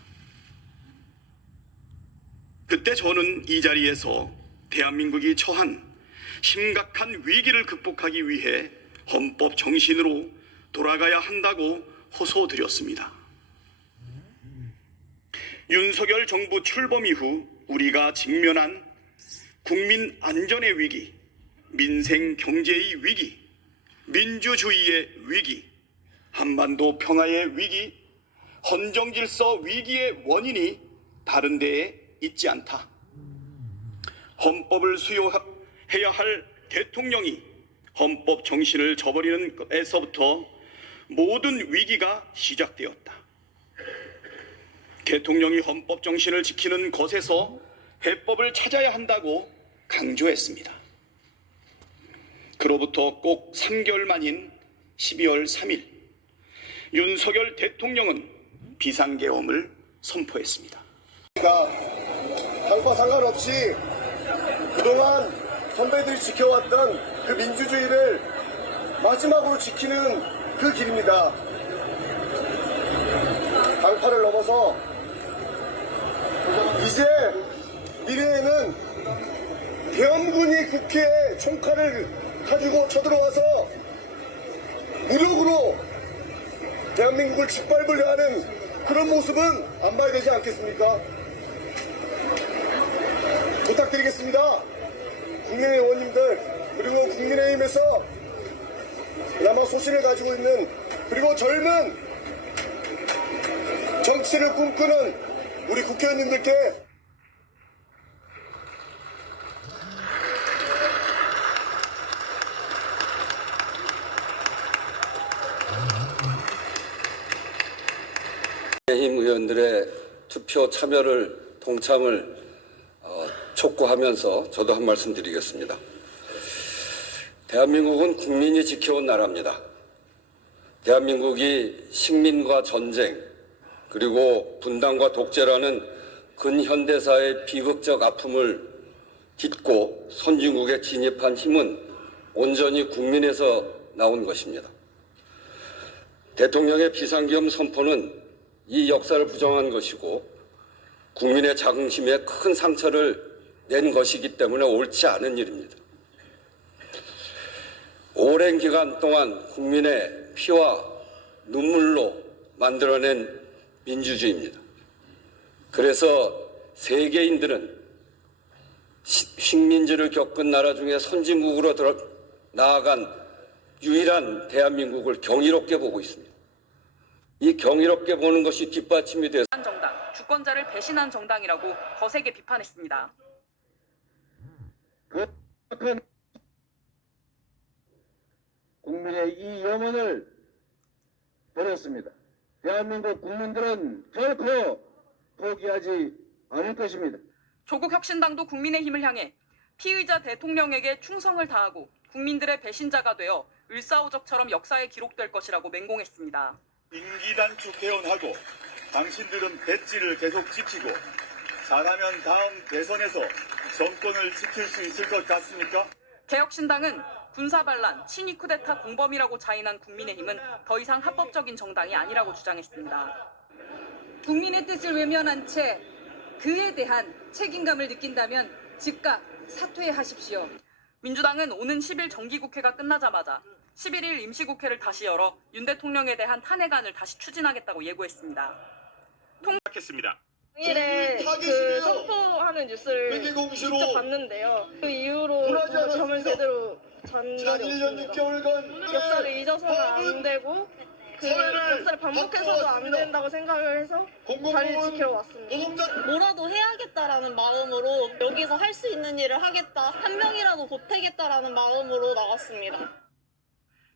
그때 저는 이 자리에서 대한민국이 처한 심각한 위기를 극복하기 위해 헌법 정신으로 돌아가야 한다고 호소드렸습니다. 윤석열 정부 출범 이후 우리가 직면한 국민 안전의 위기, 민생 경제의 위기, 민주주의의 위기, 한반도 평화의 위기, 헌정질서 위기의 원인이 다른 데에 있지 않다. 헌법을 수호해야 할 대통령이 헌법 정신을 저버리는 것에서부터 모든 위기가 시작되었다. 대통령이 헌법 정신을 지키는 것에서 해법을 찾아야 한다고 강조했습니다. 그로부터 꼭 3개월 만인 12월 3일 윤석열 대통령은 비상계엄을 선포했습니다. 당과 상관없이 그동안 선배들이 지켜왔던 그 민주주의를 마지막으로 지키는 그 길입니다. 당파를 넘어서 이제 미래에는 계엄군이 국회에 총칼을 가지고 쳐들어와서 무력으로 대한민국을 짓밟으려 하는 그런 모습은 안 봐야 되지 않겠습니까? 부탁드리겠습니다. 국민의 의원님들, 그리고 국민의힘에서 그나마 소신을 가지고 있는, 그리고 젊은 정치를 꿈꾸는 우리 국회의원님들께 국민의힘 의원들의 투표 참여를 동참을 촉구하면서 저도 한 말씀 드리겠습니다. 대한민국은 국민이 지켜온 나라입니다. 대한민국이 식민과 전쟁 그리고 분단과 독재라는 근현대사의 비극적 아픔을 딛고 선진국에 진입한 힘은 온전히 국민에서 나온 것입니다. 대통령의 비상계엄 선포는 이 역사를 부정한 것이고 국민의 자긍심에 큰 상처를 낸 것이기 때문에 옳지 않은 일입니다. 오랜 기간 동안 국민의 피와 눈물로 만들어낸 민주주의입니다. 그래서 세계인들은 식민지를 겪은 나라 중에 선진국으로 나아간 유일한 대한민국을 경이롭게 보고 있습니다. 이 경이롭게 보는 것이 뒷받침이 돼서 정당, 주권자를 배신한 정당이라고 거세게 비판했습니다. 국민의 이 염원을 버렸습니다. 대한민국 국민들은 결코 포기하지 않을 것입니다. 조국 혁신당도 국민의힘을 향해 피의자 대통령에게 충성을 다하고 국민들의 배신자가 되어 을사오적처럼 역사에 기록될 것이라고 맹공했습니다. 임기단축 개헌하고 당신들은 배지를 계속 지키고 잘하면 다음 대선에서 정권을 지킬 수 있을 것 같습니까? 개혁신당은 군사반란, 친위 쿠데타 공범이라고 자인한 국민의힘은 더 이상 합법적인 정당이 아니라고 주장했습니다. 국민의 뜻을 외면한 채 그에 대한 책임감을 느낀다면 즉각 사퇴하십시오. 민주당은 오는 10일 정기국회가 끝나자마자 11일 임시국회를 다시 열어 윤 대통령에 대한 탄핵안을 다시 추진하겠다고 예고했습니다. 하겠습니다. 당일에 그 선포하는 뉴스를 직접 봤는데요. 그 이후로 잠을 제대로 잔 날이 없습니다. 역사를 잊어서는 안 되고 그 역사를 반복해서도 안 된다고 생각을 해서 자리를 지키러 왔습니다. 뭐라도 해야겠다라는 마음으로 여기서 할 수 있는 일을 하겠다, 한 명이라도 보태겠다라는 마음으로 나왔습니다.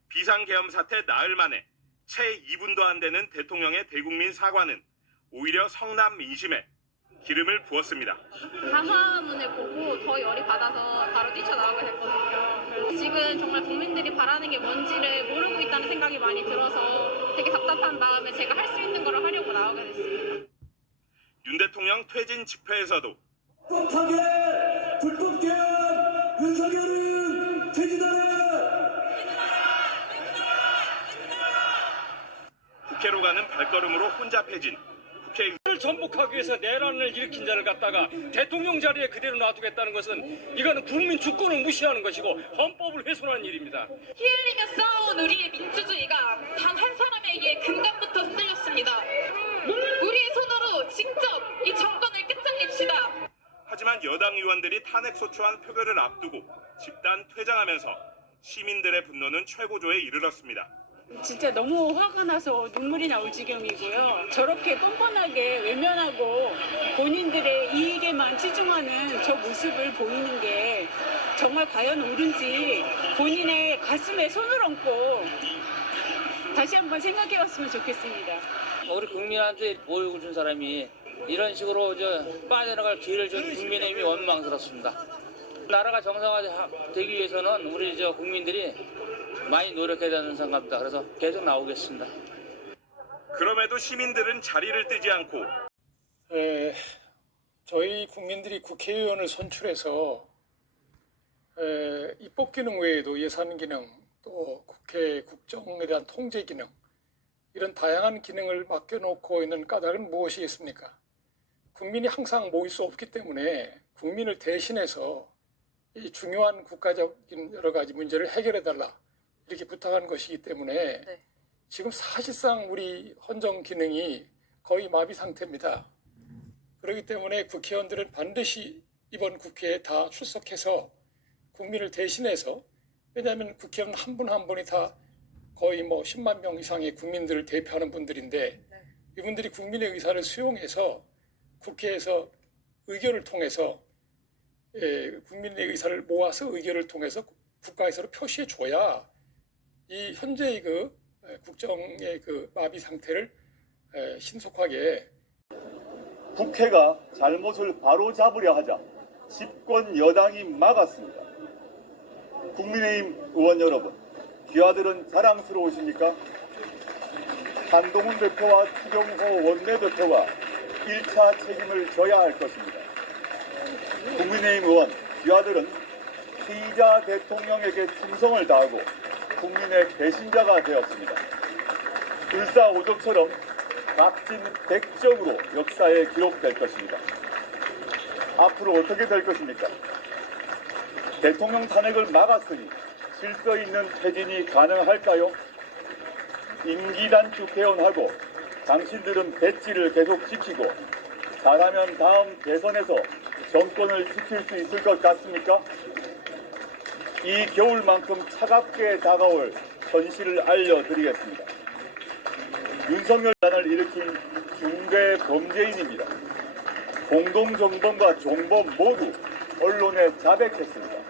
비상계엄 사태 나흘 만에 채 2분도 안 되는 대통령의 대국민 사과는 오히려 성남 민심에 기름을 부었습니다. 담화문을 보고 더 열이 받아서 바로 뛰쳐나오게 됐거든요. 그래서 지금 정말 국민들이 바라는 게 뭔지를 모르고 있다는 생각이 많이 들어서 되게 답답한 마음에 제가 할 수 있는 걸 하려고 나오게 됐습니다. 윤 대통령 퇴진 집회에서도 불법하게 불법 개헌 윤석열은 퇴진하라. 국회로 가는 발걸음으로 혼자 패진 국회의원을 전복하기 위해서 내란을 일으킨 자를 갖다가 대통령 자리에 그대로 놔두겠다는 것은 이거는 국민 주권을 무시하는 것이고 헌법을 훼손하는 일입니다. 피 흘리며 쌓아온 우리의 민주주의가 단 한 사람에게 근간부터 흔들렸습니다. 우리의 손으로 직접 이 정권을 끝장냅시다. 하지만 여당 의원들이 탄핵소추안 표결을 앞두고 집단 퇴장하면서 시민들의 분노는 최고조에 이르렀습니다. 진짜 너무 화가 나서 눈물이 나올 지경이고요. 저렇게 뻔뻔하게 외면하고 본인들의 이익에만 치중하는 저 모습을 보이는 게 정말 과연 옳은지 본인의 가슴에 손을 얹고 다시 한번 생각해봤으면 좋겠습니다. 우리 국민한테 보육을 준 사람이 이런 식으로 빠져나갈 기회를 준 국민의힘이 원망스럽습니다. 나라가 정상화되기 위해서는 우리 국민들이 많이 노력해야 되는 생각입니다. 그래서 계속 나오겠습니다. 그럼에도 시민들은 자리를 뜨지 않고 저희 국민들이 국회의원을 선출해서 입법 기능 외에도 예산 기능 또 국회 국정에 대한 통제 기능 이런 다양한 기능을 맡겨놓고 있는 까닭은 무엇이겠습니까? 국민이 항상 모일 수 없기 때문에 국민을 대신해서 이 중요한 국가적인 여러 가지 문제를 해결해달라 이렇게 부탁한 것이기 때문에 지금 사실상 우리 헌정 기능이 거의 마비 상태입니다. 그렇기 때문에 국회의원들은 반드시 이번 국회에 다 출석해서 국민을 대신해서 왜냐하면 국회의원 한 분 한 분이 다 거의 10만 명 이상의 국민들을 대표하는 분들인데 이분들이 국민의 의사를 수용해서 국회에서 의결을 통해서 국민의 의사를 모아서 의결을 통해서 국가에서 표시해 줘야 이 현재의 국정의 마비 상태를 신속하게 국회가 잘못을 바로잡으려 하자 집권 여당이 막았습니다. 국민의힘 의원 여러분, 귀하들은 자랑스러우십니까? 한동훈 대표와 추경호 원내대표가 1차 책임을 져야 할 것입니다. 국민의힘 의원, 귀하들은 피의자 대통령에게 충성을 다하고 국민의 배신자가 되었습니다. 불사오적처럼 각진백적으로 역사에 기록될 것입니다. 앞으로 어떻게 될 것입니까? 대통령 탄핵을 막았으니 질서 있는 퇴진이 가능할까요? 임기 단축 개헌하고 당신들은 배지를 계속 지키고 잘하면 다음 대선에서 정권을 지킬 수 있을 것 같습니까? 이 겨울만큼 차갑게 다가올 현실을 알려드리겠습니다. 윤석열단을 일으킨 중대 범죄인입니다. 공동정범과 종범 모두 언론에 자백했습니다.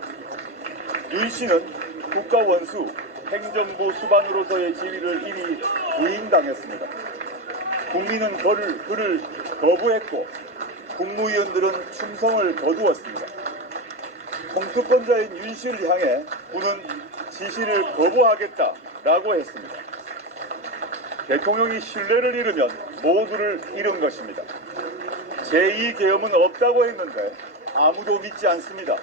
윤 씨는 국가원수 행정부 수반으로서의 지위를 이미 부인당했습니다. 국민은 그를 거부했고 국무위원들은 충성을 거두었습니다. 통수권자인 윤 씨를 향해 군은 지시를 거부하겠다라고 했습니다. 대통령이 신뢰를 잃으면 모두를 잃은 것입니다. 제2계엄은 없다고 했는데 아무도 믿지 않습니다.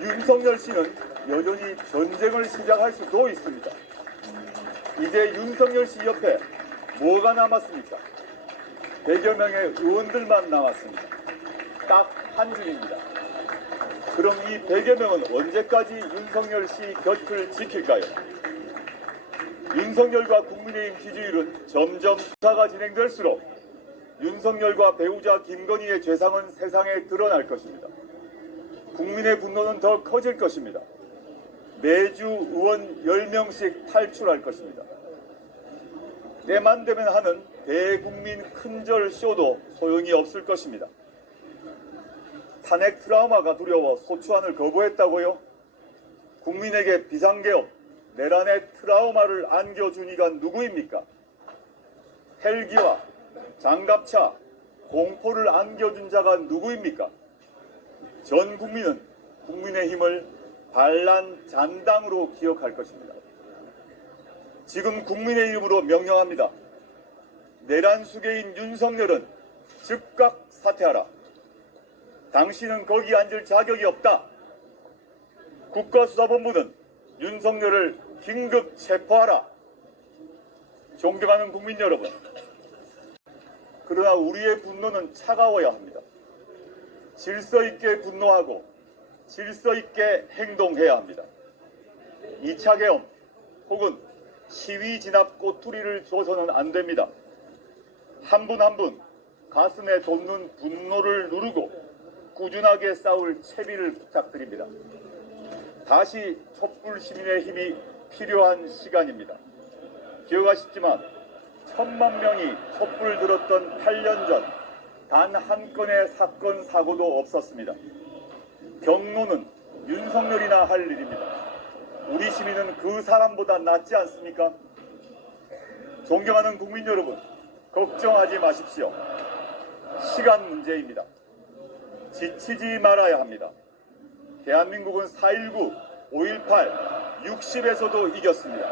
윤석열 씨는 여전히 전쟁을 시작할 수도 있습니다. 이제 윤석열 씨 옆에 뭐가 남았습니까? 100여 명의 의원들만 남았습니다. 딱 한 줄입니다. 그럼 이 100여 명은 언제까지 윤석열 씨 곁을 지킬까요? 윤석열과 국민의힘 지지율은 점점 수사가 진행될수록 윤석열과 배우자 김건희의 죄상은 세상에 드러날 것입니다. 국민의 분노는 더 커질 것입니다. 매주 의원 10명씩 탈출할 것입니다. 때만 되면 하는 대국민 큰절 쇼도 소용이 없을 것입니다. 탄핵 트라우마가 두려워 소추안을 거부했다고요? 국민에게 비상개업, 내란의 트라우마를 안겨준 이가 누구입니까? 헬기와 장갑차, 공포를 안겨준 자가 누구입니까? 전 국민은 국민의힘을 반란 잔당으로 기억할 것입니다. 지금 국민의힘으로 명령합니다. 내란 수괴인 윤석열은 즉각 사퇴하라. 당신은 거기 앉을 자격이 없다. 국가수사본부는 윤석열을 긴급 체포하라. 존경하는 국민 여러분, 그러나 우리의 분노는 차가워야 합니다. 질서 있게 분노하고 질서 있게 행동해야 합니다. 2차 계엄 혹은 시위 진압 꼬투리를 줘서는 안 됩니다. 한 분 한 분 가슴에 돋는 분노를 누르고 꾸준하게 싸울 채비를 부탁드립니다. 다시 촛불 시민의 힘이 필요한 시간입니다. 기억하시지만 1000만 명이 촛불 들었던 8년 전 단 한 건의 사건 사고도 없었습니다. 경로는 윤석열이나 할 일입니다. 우리 시민은 그 사람보다 낫지 않습니까? 존경하는 국민 여러분, 걱정하지 마십시오. 시간 문제입니다. 지치지 말아야 합니다. 대한민국은 4.19, 5.18, 60에서도 이겼습니다.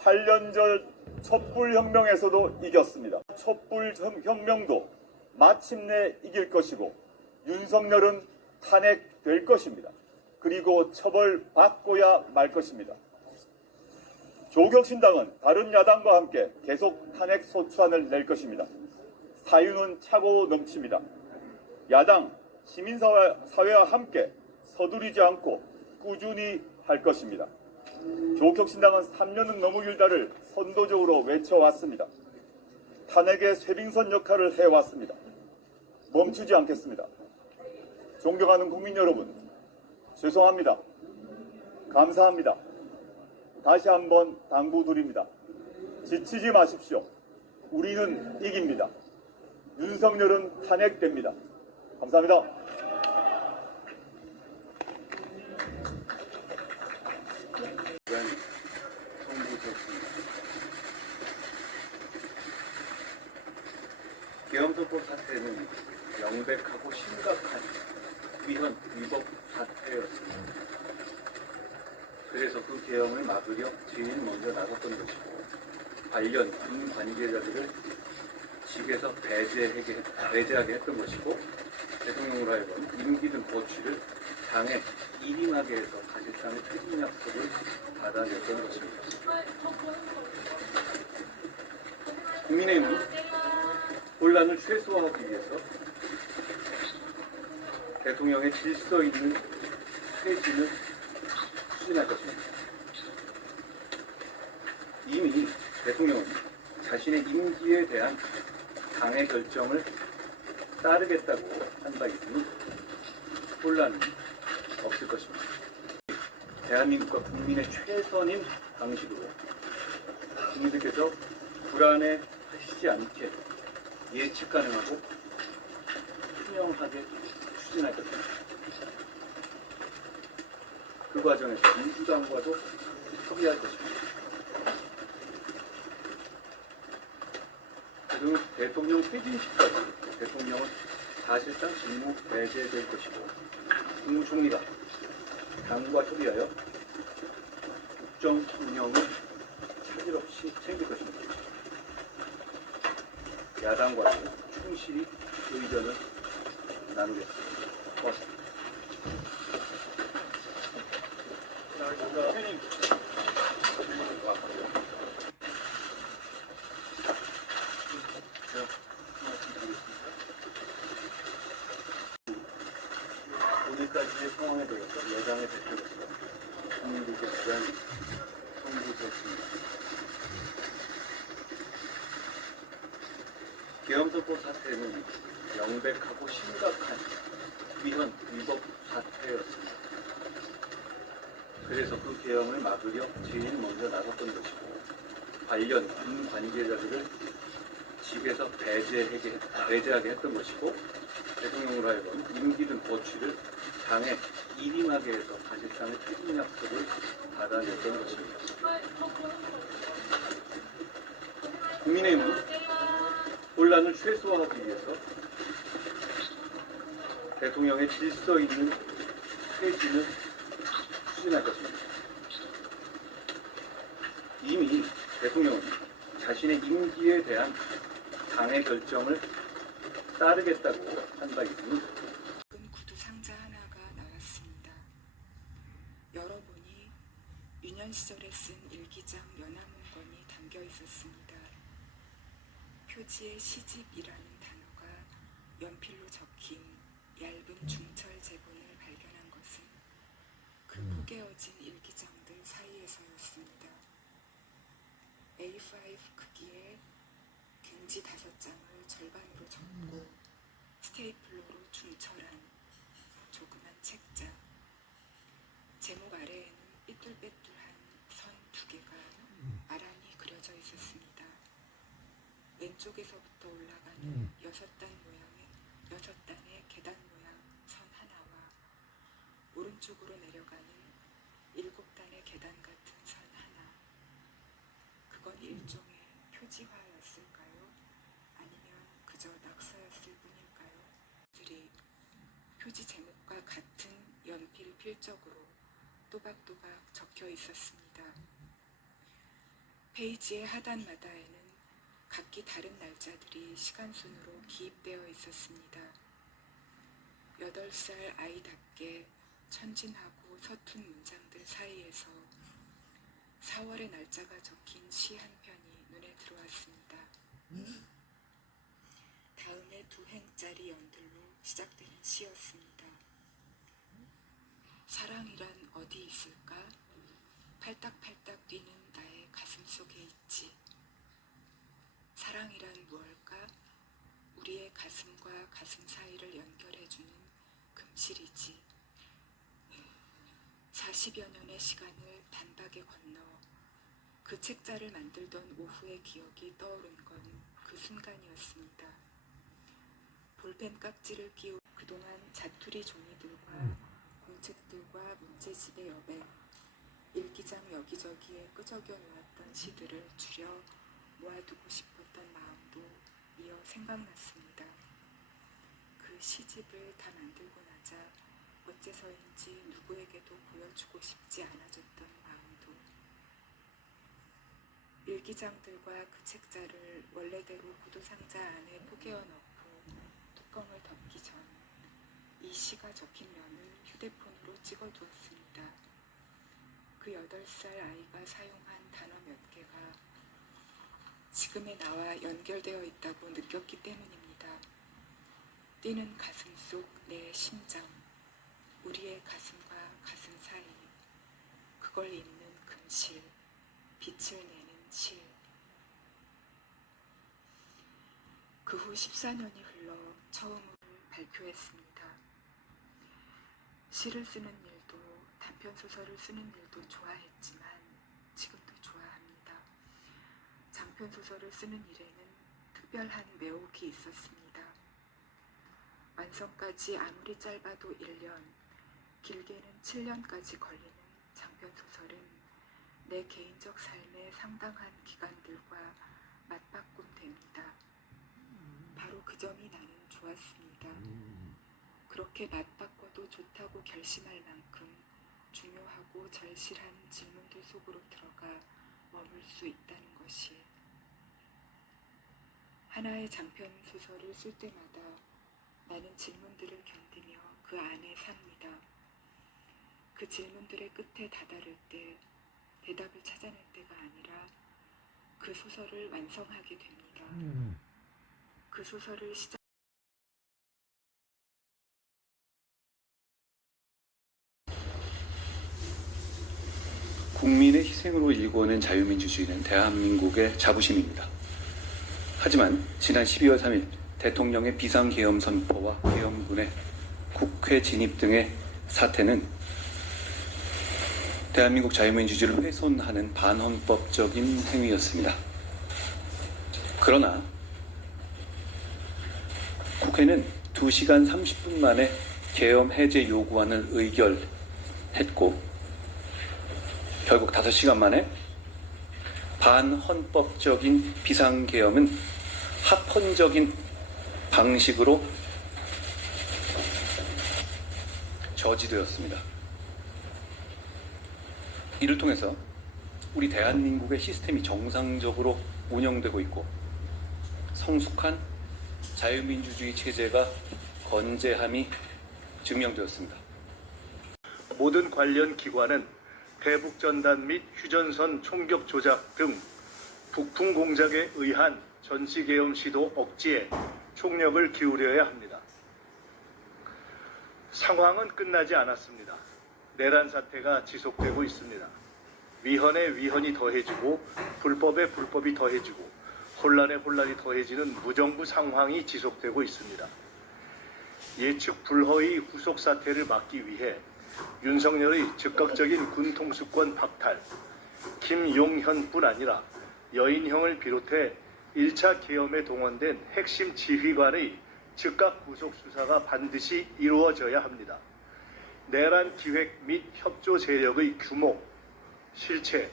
8년 전 촛불혁명에서도 이겼습니다. 촛불혁명도 마침내 이길 것이고 윤석열은 탄핵될 것입니다. 그리고 처벌받고야 말 것입니다. 조국신당은 다른 야당과 함께 계속 탄핵 소추안을 낼 것입니다. 사유는 차고 넘칩니다. 야당, 시민사회와 함께 서두르지 않고 꾸준히 할 것입니다. 조국신당은 3년은 너무 길다를 선도적으로 외쳐왔습니다. 탄핵의 쇄빙선 역할을 해왔습니다. 멈추지 않겠습니다. 존경하는 국민 여러분, 죄송합니다. 감사합니다. 다시 한번 당부드립니다. 지치지 마십시오. 우리는 이깁니다. 윤석열은 탄핵됩니다. 감사합니다. 계엄선포 사태는 명백하고 심각한 위헌 위법 사태였습니다. 그래서 그 계엄을 막으려 제일 먼저 나섰던 것이고 관련 군 관계자들을 직에서 배제하게 했던 것이고 대통령으로 하여금 임기든 거취를 당에 일임하게 해서 사실상의 퇴진 약속을 받아냈던 것입니다. 국민의힘은 혼란을 최소화하기 위해서 대통령의 질서 있는 퇴진을 추진할 것입니다. 이미 대통령은 자신의 임기에 대한 당의 결정을 따르겠다고 한 바 있으니 혼란은 없을 것입니다. 대한민국과 국민의 최선인 방식으로 국민들께서 불안해하시지 않게 예측 가능하고 투명하게 추진할 것입니다. 그 과정에서 민주당과도 협의할 것입니다. 그리고 대통령 퇴진 시까지 대통령은 사실상 직무 배제될 것이고 국무총리가 당과 협의하여 국정 운영을 차질 없이 챙길 것입니다. 야당과도 충실히 의견을 나누겠습니다. 고맙습니다. 오늘까지의 상황에 대해서 여당의 대표로서 국민들께 대한 송구스럽습니다. 계엄선포 사태는 명백하고 심각한 위헌 위법 사태였습니다. 그래서 그 계엄을 막으려 제일 먼저 나섰던 것이고 관련 군 관계자들을 집에서 배제하게 했던 것이고 대통령으로 하여금 임기든 거취를 당에 일임하게 해서 사실상의 퇴진 약속을 받아냈던 것입니다. 국민의힘은 혼란을 최소화하기 위해서 대통령의 질서 있는 퇴진을 추진할 것입니다. 이미 대통령은 자신의 임기에 대한 당의 결정을 따르겠다고 한 바 있습니다. 구두 상자 하나가 나왔습니다. 열어보니 유년 시절에 쓴 일기장 연하문건이 담겨 있었습니다. 표지에 시집이라는 단어가 연필로 적힌 얇은 중철 제본을 발견한 것은 그 포개어진 일기장들 사이에서였습니다. A5 크기의 갱지 5장을 절반으로 접고 스테이플러로 중철한 조그만 책자. 제목 아래에는 삐뚤빼뚤한 선 2개가 나란히 그려져 있었습니다. 왼쪽에서부터 올라가는 6단 모양의 6단의 계단 모양 선 하나와 오른쪽으로 내려가는 7단의 계단 같은 선 하나. 그건 일종의 표지화였을까요? 아니면 그저 낙서였을 뿐일까요? 들이 표지 제목과 같은 연필 필적으로 또박또박 적혀 있었습니다. 페이지의 하단마다에는 각기 다른 날짜들이 시간순으로 기입되어 있었습니다. 8살 아이답게 천진하고 서툰 문장들 사이에서 4월의 날짜가 적힌 시 한 편이 눈에 들어왔습니다. 다음에 2행짜리 연들로 시작되는 시였습니다. 사랑이란 어디 있을까? 팔딱팔딱 뛰는 나의 가슴 속에 있지. 사랑이란 무엇일까? 우리의 가슴과 가슴 사이를 연결해주는 금실이지. 40여 년의 시간을 단박에 건너 그 책자를 만들던 오후의 기억이 떠오른 건 그 순간이었습니다. 볼펜 깍지를 끼우 그동안 자투리 종이들과 공책들과 문제집의 여백, 일기장 여기저기에 끄적여 놓았던 시들을 줄여 모아두고 싶었던 마음도 이어 생각났습니다. 그 시집을 다 만들고 나자 어째서인지 누구에게도 보여주고 싶지 않아졌던 마음도. 일기장들과 그 책자를 원래대로 구두상자 안에 포개어 넣고 뚜껑을 덮기 전 이 시가 적힌 면을 휴대폰으로 찍어두었습니다. 그 8살 아이가 사용한 단어 몇 개가 지금의 나와 연결되어 있다고 느꼈기 때문입니다. 뛰는 가슴 속 내 심장, 우리의 가슴과 가슴 사이, 그걸 잇는 금실, 빛을 내는 실. 그 후 14년이 흘러 처음으로 발표했습니다. 시를 쓰는 일도 단편소설을 쓰는 일도 좋아했지만 지금도 좋아합니다. 장편소설을 쓰는 일에는 특별한 매혹이 있었습니다. 완성까지 아무리 짧아도 1년, 길게는 7년까지 걸리는 장편소설은 내 개인적 삶의 상당한 기간들과 맞바꿈 됩니다. 바로 그 점이 나는 좋았습니다. 그렇게 맞바꿔도 좋다고 결심할 만큼 중요하고 절실한 질문들 속으로 들어가 머물 수 있다는 것이. 하나의 장편 소설을 쓸 때마다 나는 질문들을 견디며 그 안에 삽니다. 그 질문들의 끝에 다다를 때 대답을 찾아낼 때가 아니라 그 소설을 완성하게 됩니다. 그 소설을 국민의 희생으로 일궈낸 자유민주주의는 대한민국의 자부심입니다. 하지만 지난 12월 3일 대통령의 비상계엄 선포와 계엄군의 국회 진입 등의 사태는 대한민국 자유민주주의를 훼손하는 반헌법적인 행위였습니다. 그러나 국회는 2시간 30분 만에 계엄 해제 요구안을 의결했고 결국 5시간 만에 반헌법적인 비상계엄은 합헌적인 방식으로 저지되었습니다. 이를 통해서 우리 대한민국의 시스템이 정상적으로 운영되고 있고 성숙한 자유민주주의 체제가 건재함이 증명되었습니다. 모든 관련 기관은 대북전단 및 휴전선 총격 조작 등 북풍 공작에 의한 전시계엄 시도 억지에 총력을 기울여야 합니다. 상황은 끝나지 않았습니다. 내란 사태가 지속되고 있습니다. 위헌에 위헌이 더해지고 불법에 불법이 더해지고 혼란에 혼란이 더해지는 무정부 상황이 지속되고 있습니다. 예측 불허의 후속 사태를 막기 위해 윤석열의 즉각적인 군 통수권 박탈, 김용현뿐 아니라 여인형을 비롯해 1차 계엄에 동원된 핵심 지휘관의 즉각 구속 수사가 반드시 이루어져야 합니다. 내란 기획 및 협조 세력의 규모, 실체,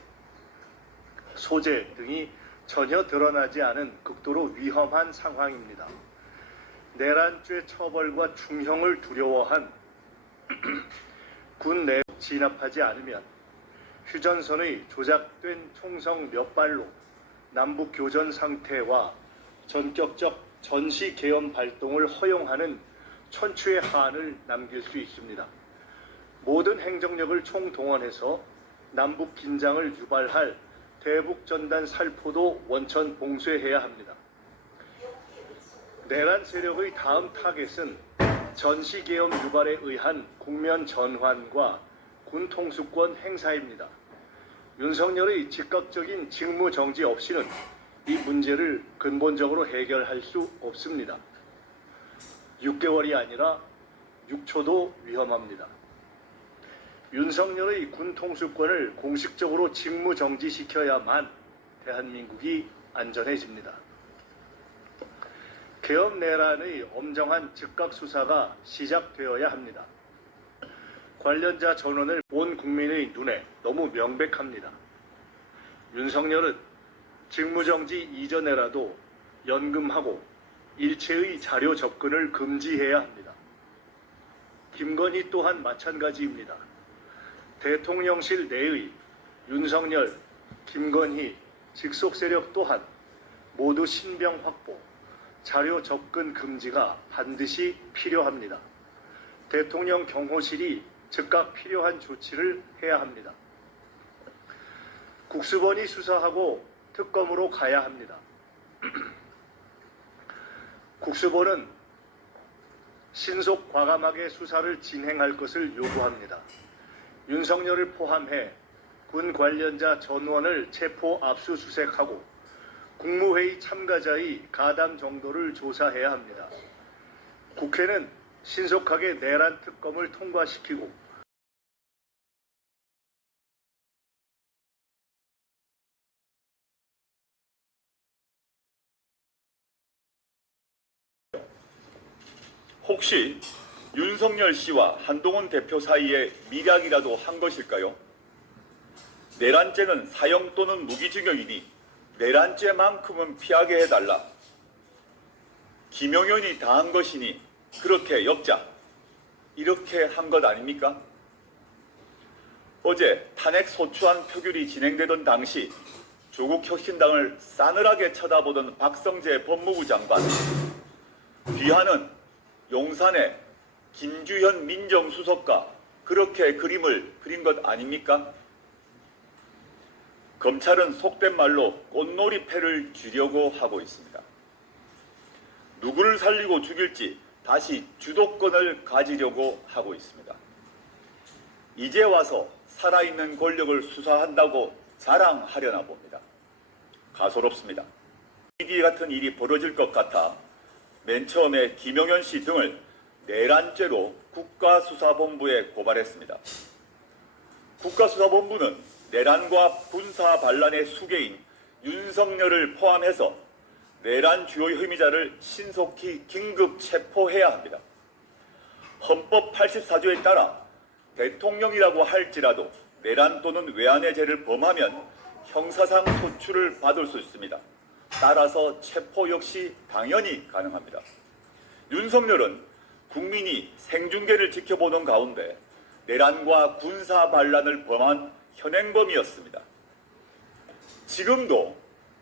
소재 등이 전혀 드러나지 않은 극도로 위험한 상황입니다. 내란죄 처벌과 중형을 두려워한 군 내 진압하지 않으면 휴전선의 조작된 총성 몇 발로 남북 교전 상태와 전격적 전시 계엄 발동을 허용하는 천추의 한을 남길 수 있습니다. 모든 행정력을 총동원해서 남북 긴장을 유발할 대북 전단 살포도 원천 봉쇄해야 합니다. 내란 세력의 다음 타겟은 전시 계엄 유발에 의한 국면 전환과 군 통수권 행사입니다. 윤석열의 즉각적인 직무 정지 없이는 이 문제를 근본적으로 해결할 수 없습니다. 6개월이 아니라 6초도 위험합니다. 윤석열의 군 통수권을 공식적으로 직무 정지시켜야만 대한민국이 안전해집니다. 계엄 내란의 엄정한 즉각 수사가 시작되어야 합니다. 관련자 전원을 온 국민의 눈에 너무 명백합니다. 윤석열은 직무정지 이전에라도 연금하고 일체의 자료 접근을 금지해야 합니다. 김건희 또한 마찬가지입니다. 대통령실 내의 윤석열, 김건희, 직속 세력 또한 모두 신병 확보, 자료 접근 금지가 반드시 필요합니다. 대통령 경호실이 즉각 필요한 조치를 해야 합니다. 국수본이 수사하고 특검으로 가야 합니다. 국수본은 신속 과감하게 수사를 진행할 것을 요구합니다. 윤석열을 포함해 군 관련자 전원을 체포 압수수색하고 국무회의 참가자의 가담 정도를 조사해야 합니다. 국회는 신속하게 내란 특검을 통과시키고 혹시 윤석열 씨와 한동훈 대표 사이에 밀약이라도 한 것일까요? 내란죄는 사형 또는 무기징역이니 내란죄만큼은 피하게 해달라. 김용현이 다 한 것이니 그렇게 엮자. 이렇게 한 것 아닙니까? 어제 탄핵 소추안 표결이 진행되던 당시 조국 혁신당을 싸늘하게 쳐다보던 박성재 법무부 장관. 뒤하는 용산의 김주현 민정수석과 그렇게 그림을 그린 것 아닙니까? 검찰은 속된 말로 꽃놀이패를 쥐려고 하고 있습니다. 누구를 살리고 죽일지 다시 주도권을 가지려고 하고 있습니다. 이제 와서 살아있는 권력을 수사한다고 자랑하려나 봅니다. 가소롭습니다. 이 같은 일이 벌어질 것 같아 맨 처음에 김용현 씨 등을 내란죄로 국가수사본부에 고발했습니다. 국가수사본부는 내란과 군사 반란의 수괴인 윤석열을 포함해서 내란 주요 혐의자를 신속히 긴급 체포해야 합니다. 헌법 84조에 따라 대통령이라고 할지라도 내란 또는 외환의 죄를 범하면 형사상 소출을 받을 수 있습니다. 따라서 체포 역시 당연히 가능합니다. 윤석열은 국민이 생중계를 지켜보는 가운데 내란과 군사 반란을 범한 현행범이었습니다. 지금도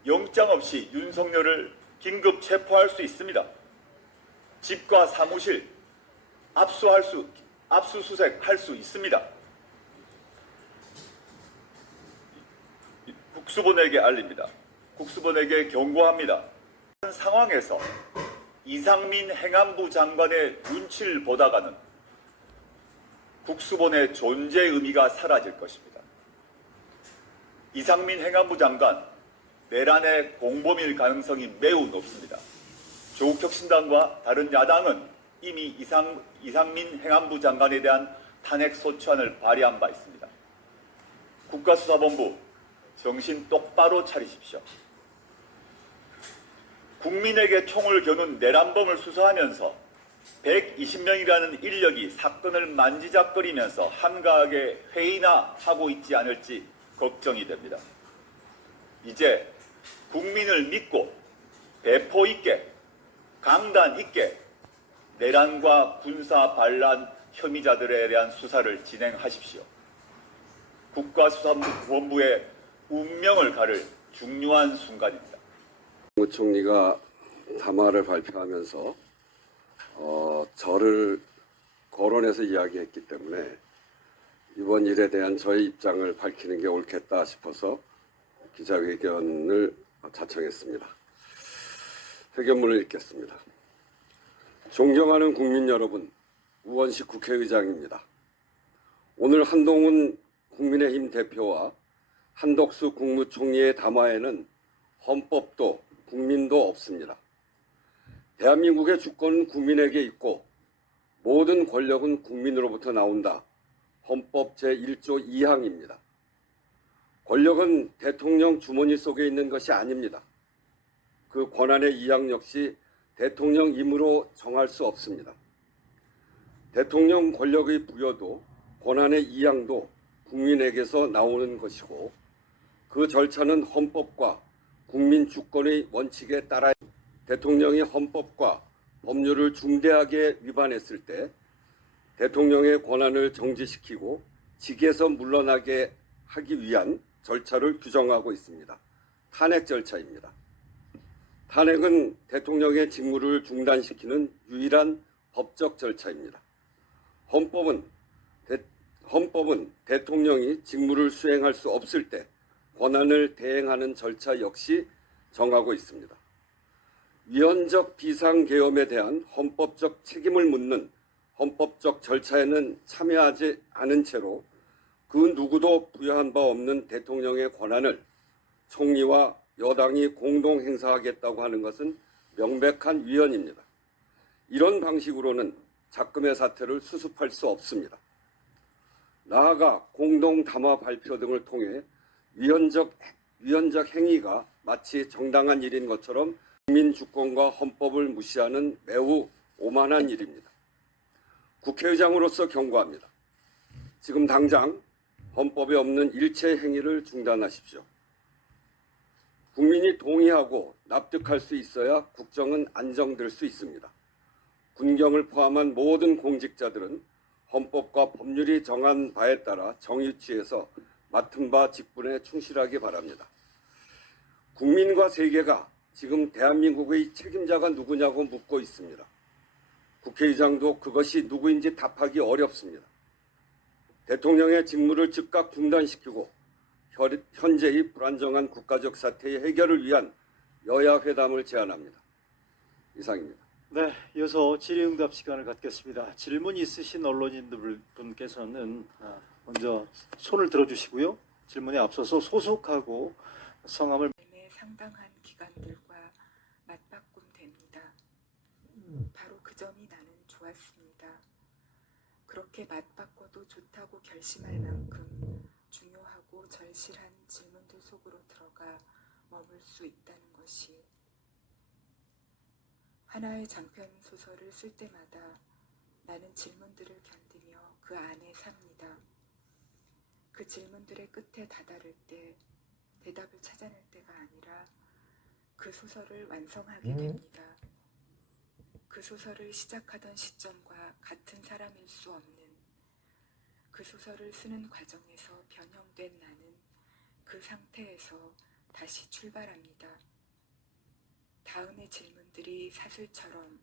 영장 없이 윤석열을 긴급 체포할 수 있습니다. 집과 사무실 압수수색할 수 있습니다. 국수본에게 알립니다. 국수본에게 경고합니다. 상황에서 이상민 행안부 장관의 눈치를 보다가는 국수본의 존재 의미가 사라질 것입니다. 이상민 행안부 장관, 내란의 공범일 가능성이 매우 높습니다. 조국혁신당과 다른 야당은 이미 이상민 행안부 장관에 대한 탄핵 소추안을 발의한 바 있습니다. 국가수사본부, 정신 똑바로 차리십시오. 국민에게 총을 겨눈 내란범을 수사하면서 120명이라는 인력이 사건을 만지작거리면서 한가하게 회의나 하고 있지 않을지 걱정이 됩니다. 이제 국민을 믿고 배포 있게, 강단 있게 내란과 군사 반란 혐의자들에 대한 수사를 진행하십시오. 국가수사본부의 운명을 가를 중요한 순간입니다. 국무총리가 담화를 발표하면서 저를 거론해서 이야기했기 때문에 이번 일에 대한 저의 입장을 밝히는 게 옳겠다 싶어서 기자회견을 자청했습니다. 회견문을 읽겠습니다. 존경하는 국민 여러분, 우원식 국회의장입니다. 오늘 한동훈 국민의힘 대표와 한덕수 국무총리의 담화에는 헌법도 국민도 없습니다. 대한민국의 주권은 국민에게 있고 모든 권력은 국민으로부터 나온다. 헌법 제1조 2항입니다. 권력은 대통령 주머니 속에 있는 것이 아닙니다. 그 권한의 2항 역시 대통령 임으로 정할 수 없습니다. 대통령 권력의 부여도 권한의 2항도 국민에게서 나오는 것이고 그 절차는 헌법과 국민 주권의 원칙에 따라 대통령이 헌법과 법률을 중대하게 위반했을 때 대통령의 권한을 정지시키고 직에서 물러나게 하기 위한 절차를 규정하고 있습니다. 탄핵 절차입니다. 탄핵은 대통령의 직무를 중단시키는 유일한 법적 절차입니다. 헌법은 대통령이 직무를 수행할 수 없을 때 권한을 대행하는 절차 역시 정하고 있습니다. 위헌적 비상계엄에 대한 헌법적 책임을 묻는 헌법적 절차에는 참여하지 않은 채로 그 누구도 부여한 바 없는 대통령의 권한을 총리와 여당이 공동 행사하겠다고 하는 것은 명백한 위헌입니다. 이런 방식으로는 작금의 사태를 수습할 수 없습니다. 나아가 공동 담화 발표 등을 통해 위헌적 행위가 마치 정당한 일인 것처럼 국민 주권과 헌법을 무시하는 매우 오만한 일입니다. 국회의장으로서 경고합니다. 지금 당장 헌법에 없는 일체 행위를 중단하십시오. 국민이 동의하고 납득할 수 있어야 국정은 안정될 수 있습니다. 군경을 포함한 모든 공직자들은 헌법과 법률이 정한 바에 따라 정의치에서 맡은 바 직분에 충실하기 바랍니다. 국민과 세계가 지금 대한민국의 책임자가 누구냐고 묻고 있습니다. 국회의장도 그것이 누구인지 답하기 어렵습니다. 대통령의 직무를 즉각 중단시키고 현재의 불안정한 국가적 사태의 해결을 위한 여야 회담을 제안합니다. 이상입니다. 네, 이어서 질의응답 시간을 갖겠습니다. 질문 있으신 언론인분께서는 먼저 손을 들어주시고요. 질문에 앞서서 소속하고 성함을 상당한 기관들과 맞바꿈됩니다. 바로 그 점이 나는 좋았습니다. 그렇게 맞바꿔도 좋다고 결심할 만큼 중요하고 절실한 질문들 속으로 들어가 머물 수 있다는 것이 하나의 장편 소설을 쓸 때마다 나는 질문들을 견디며 그 안에 삽니다. 그 질문들의 끝에 다다를 때 대답을 찾아낼 때가 아니라 그 소설을 완성하게 됩니다. 그 소설을 시작하던 시점과 같은 사람일 수 없는, 그 소설을 쓰는 과정에서 변형된 나는 그 상태에서 다시 출발합니다. 다음의 질문들이 사슬처럼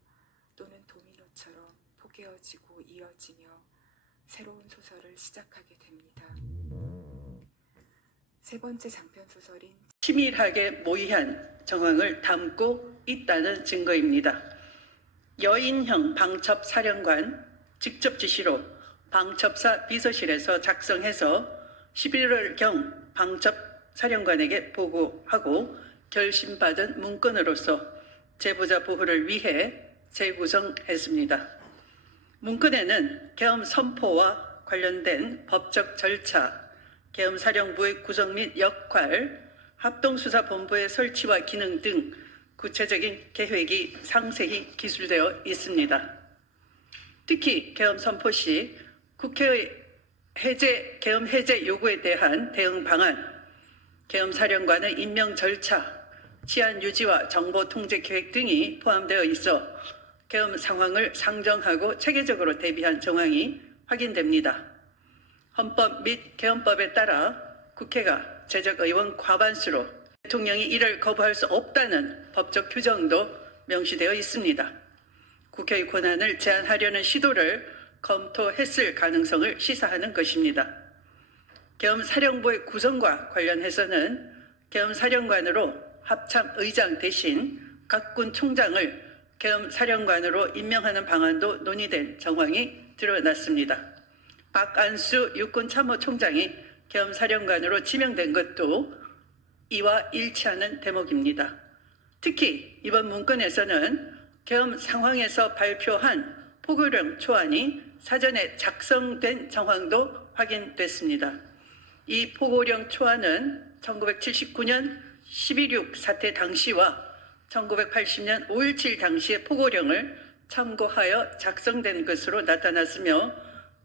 또는 도미노처럼 포개어지고 이어지며 새로운 소설을 시작하게 됩니다. 세 번째 장편 소설인 치밀하게 모의한 정황을 담고 있다는 증거입니다. 여인형 방첩 사령관 직접 지시로 방첩사 비서실에서 작성해서 11월경 방첩 사령관에게 보고하고 결심받은 문건으로서 제보자 보호를 위해 재구성했습니다. 문건에는 계엄 선포와 관련된 법적 절차, 계엄사령부의 구성 및 역할, 합동수사본부의 설치와 기능 등 구체적인 계획이 상세히 기술되어 있습니다. 특히 계엄 선포 시 국회의 계엄 해제 요구에 대한 대응 방안, 계엄사령관의 임명 절차, 치안 유지와 정보 통제 계획 등이 포함되어 있어 계엄 상황을 상정하고 체계적으로 대비한 정황이 확인됩니다. 헌법 및 계엄법에 따라 국회가 제적의원 과반수로 대통령이 이를 거부할 수 없다는 법적 규정도 명시되어 있습니다. 국회의 권한을 제한하려는 시도를 검토했을 가능성을 시사하는 것입니다. 계엄사령부의 구성과 관련해서는 계엄사령관으로 합참의장 대신 각 군 총장을 계엄사령관으로 임명하는 방안도 논의된 정황이 드러났습니다. 박안수 육군참모총장이 계엄사령관으로 지명된 것도 이와 일치하는 대목입니다. 특히 이번 문건에서는 계엄 상황에서 발표한 포고령 초안이 사전에 작성된 정황도 확인됐습니다. 이 포고령 초안은 1979년 12.6 사태 당시와 1980년 5.17 당시의 포고령을 참고하여 작성된 것으로 나타났으며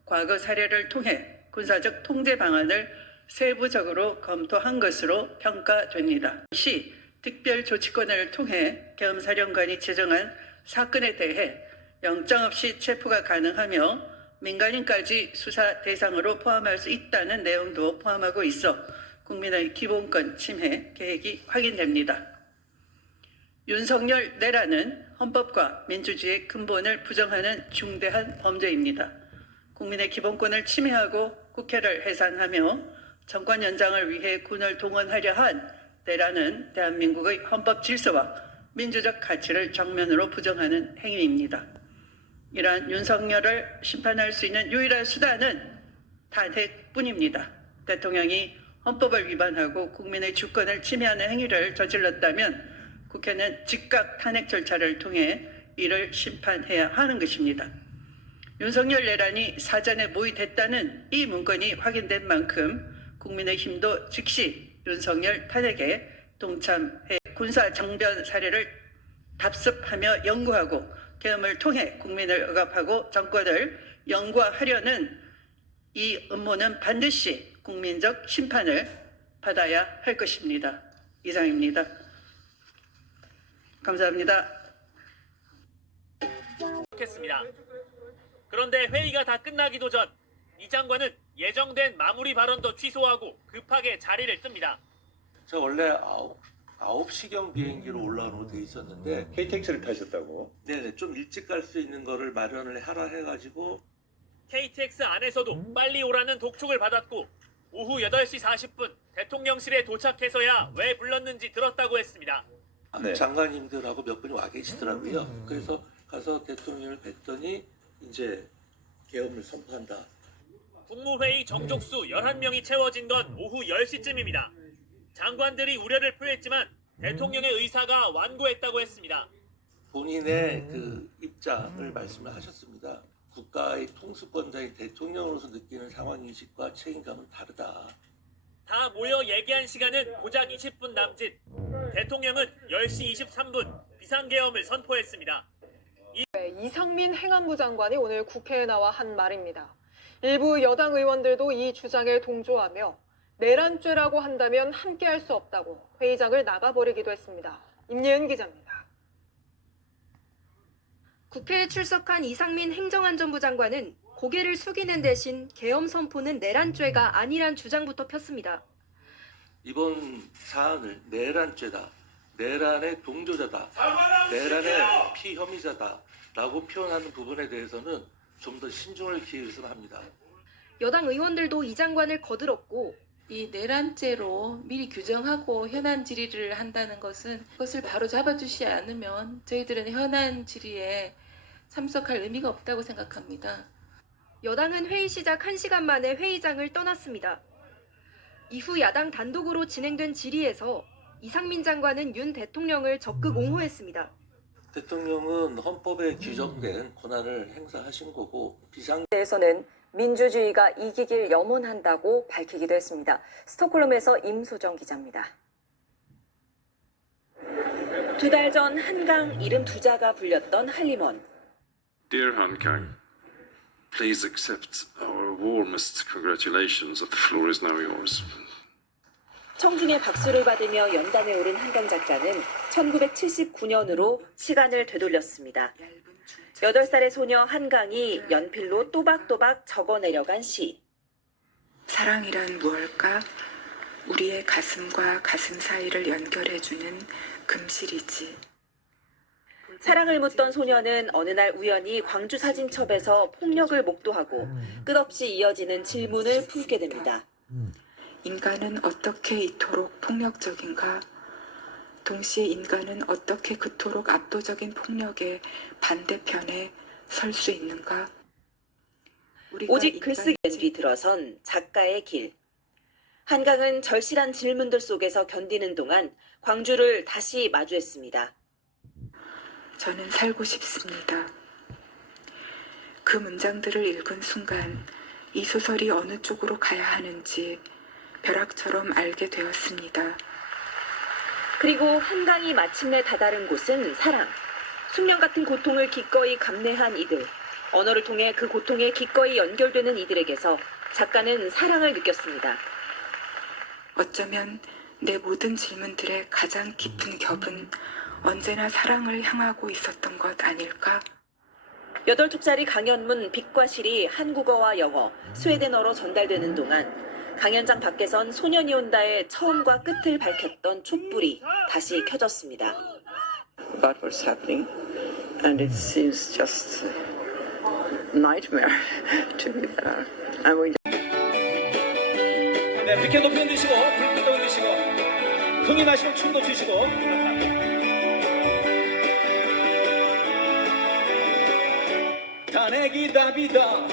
과거 사례를 통해 군사적 통제 방안을 세부적으로 검토한 것으로 평가됩니다. 시 특별조치권을 통해 계엄사령관이 제정한 사건에 대해 영장 없이 체포가 가능하며 민간인까지 수사 대상으로 포함할 수 있다는 내용도 포함하고 있어 국민의 기본권 침해 계획이 확인됩니다. 윤석열 내란은 헌법과 민주주의의 근본을 부정하는 중대한 범죄입니다. 국민의 기본권을 침해하고 국회를 해산하며 정권 연장을 위해 군을 동원하려 한 내란은 대한민국의 헌법 질서와 민주적 가치를 정면으로 부정하는 행위입니다. 이러한 윤석열을 심판할 수 있는 유일한 수단은 탄핵뿐입니다. 대통령이 헌법을 위반하고 국민의 주권을 침해하는 행위를 저질렀다면 국회는 즉각 탄핵 절차를 통해 이를 심판해야 하는 것입니다. 윤석열 내란이 사전에 모의됐다는 이 문건이 확인된 만큼 국민의힘도 즉시 윤석열 탄핵에 동참해 군사 정변 사례를 답습하며 연구하고 계엄을 통해 국민을 억압하고 정권을 영구화하려는 이 음모는 반드시 국민적 심판을 받아야 할 것입니다. 이상입니다. 감사합니다. 습니다. 그런데 회의가 다 끝나기도 전 이 장관은 예정된 마무리 발언도 취소하고 급하게 자리를 뜹니다. 저 원래 9시경 비행기로 올라오는 돼 있었는데 KTX를 타셨다고? 네네, 좀 일찍 갈 수 있는 거를 마련을 하라 해가지고 KTX 안에서도 빨리 오라는 독촉을 받았고 오후 8시 40분 대통령실에 도착해서야 왜 불렀는지 들었다고 했습니다. 네. 장관님들하고 몇 분이 와 계시더라고요. 그래서 가서 대통령을 뵀더니 이제 계엄을 선포한다. 국무회의 정족수 11명이 채워진 건 오후 10시쯤입니다. 장관들이 우려를 표했지만 대통령의 의사가 완고했다고 했습니다. 본인의 그 입장을 말씀을 하셨습니다. 국가의 통수권자인 대통령으로서 느끼는 상황인식과 책임감은 다르다. 다 모여 얘기한 시간은 고작 20분 남짓. 대통령은 10시 23분 비상계엄을 선포했습니다. 이상민 행안부 장관이 오늘 국회에 나와 한 말입니다. 일부 여당 의원들도 이 주장에 동조하며 내란죄라고 한다면 함께할 수 없다고 회의장을 나가버리기도 했습니다. 임예은 기자입니다. 국회에 출석한 이상민 행정안전부 장관은 고개를 숙이는 대신 계엄 선포는 내란죄가 아니란 주장부터 폈습니다. 이번 사안을 내란죄다, 내란의 동조자다, 내란의 피혐의자다라고 표현하는 부분에 대해서는 좀 더 신중을 기울여서 합니다. 여당 의원들도 이 장관을 거들었고 이 내란죄로 미리 규정하고 현안 질의를 한다는 것은 그것을 바로 잡아주지 않으면 저희들은 현안 질의에 참석할 의미가 없다고 생각합니다. 여당은 회의 시작 1시간 만에 회의장을 떠났습니다. 이후 야당 단독으로 진행된 질의에서 이상민 장관은 윤 대통령을 적극 옹호했습니다. 대통령은 헌법에 규정된 권한을 행사하신 거고 대해서는 민주주의가 이기길 염원한다고 밝히기도 했습니다. 스톡홀름에서 임소정 기자입니다. 2달 전 한강 이름 두 자가 불렸던 한림원. Dear Hankang, please accept our warmest congratulations. The floor is now yours. 청중의 박수를 받으며 연단에 오른 한강 작가는 1979년으로 시간을 되돌렸습니다. 8살의 소녀 한강이 연필로 또박또박 적어내려간 시. 사랑이란 무엇일까? 우리의 가슴과 가슴 사이를 연결해주는 금실이지. 사랑을 묻던 소녀는 어느 날 우연히 광주사진첩에서 폭력을 목도하고 끝없이 이어지는 질문을 품게 됩니다. 인간은 어떻게 이토록 폭력적인가? 동시에 인간은 어떻게 그토록 압도적인 폭력의 반대편에 설 수 있는가? 오직 글쓰기엔 뒤 들어선 작가의 길. 한강은 절실한 질문들 속에서 견디는 동안 광주를 다시 마주했습니다. 저는 살고 싶습니다. 그 문장들을 읽은 순간 이 소설이 어느 쪽으로 가야 하는지 벼락처럼 알게 되었습니다. 그리고 한강이 마침내 다다른 곳은 사랑. 숙명 같은 고통을 기꺼이 감내한 이들. 언어를 통해 그 고통에 기꺼이 연결되는 이들에게서 작가는 사랑을 느꼈습니다. 어쩌면 내 모든 질문들의 가장 깊은 겹은 언제나 사랑을 향하고 있었던 것 아닐까? 8쪽짜리 강연문 빛과 실이 한국어와 영어, 스웨덴어로 전달되는 동안 강연장 밖에선 소년이 온다의 처음과 끝을 밝혔던 촛불이 다시 켜졌습니다. About what's happening, and it seems just a nightmare to be there. And we 네, 피켓 높이 흔드시고 불빛도 흔드시고 흥이 나시면 춤도 추시고 탄핵이 답이다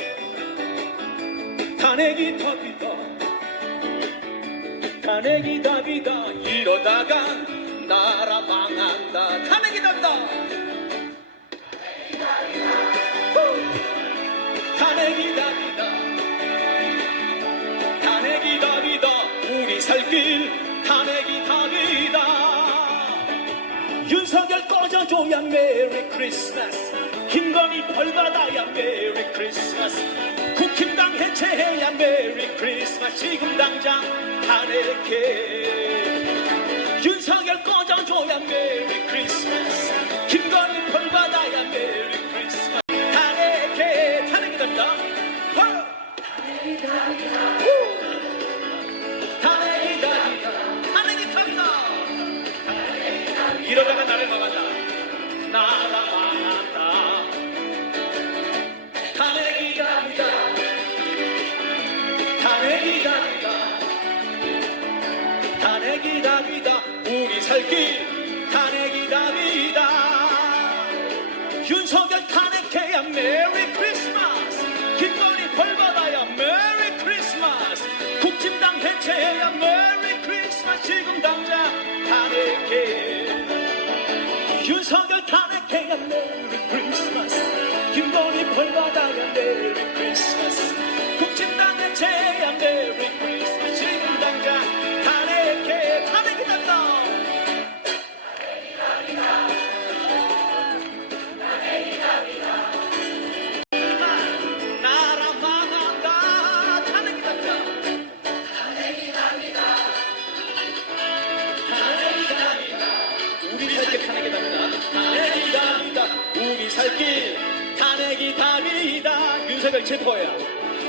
탄핵이 답이다 탄핵이 답이다 이러다간 나라 망한다 탄핵이 답이다 탄핵이 답이다 탄핵이 답이다 우리 살 길 탄핵이 답이다 윤석열 꺼져줘야 메리 크리스마스 김건희 벌받아야 메리 크리스마스 국힘당 해체해야 메리 크리스마스 지금 당장 탄핵해 윤석열 꺼져줘야 메리 크리스마스 김건희 벌받아야 메리 크리스마스 탄핵해 탄핵이 됩니다 탄핵이 답이다 탄핵이 답이다 탄핵이 답이다 이러다가 나를 망한다 나라 망한다 탄핵이 답이다 탄핵이 답이다 탄핵이 답이다 우리 살길 탄핵이 답이다 윤석열 탄핵해야 메리 크리스마스 김건희 벌받아야 메리 크리스마스 국힘당 해체해야 메리 크리스마스 지금 당장 탄핵해 윤석열 탄핵해야 메리 크리스마스 김건희 벌받아야 메리 크리스마스 국힘당 해체해야 메리 크리스마스 지금 당장 탄핵해 탄핵이 된다 윤석열 체포해야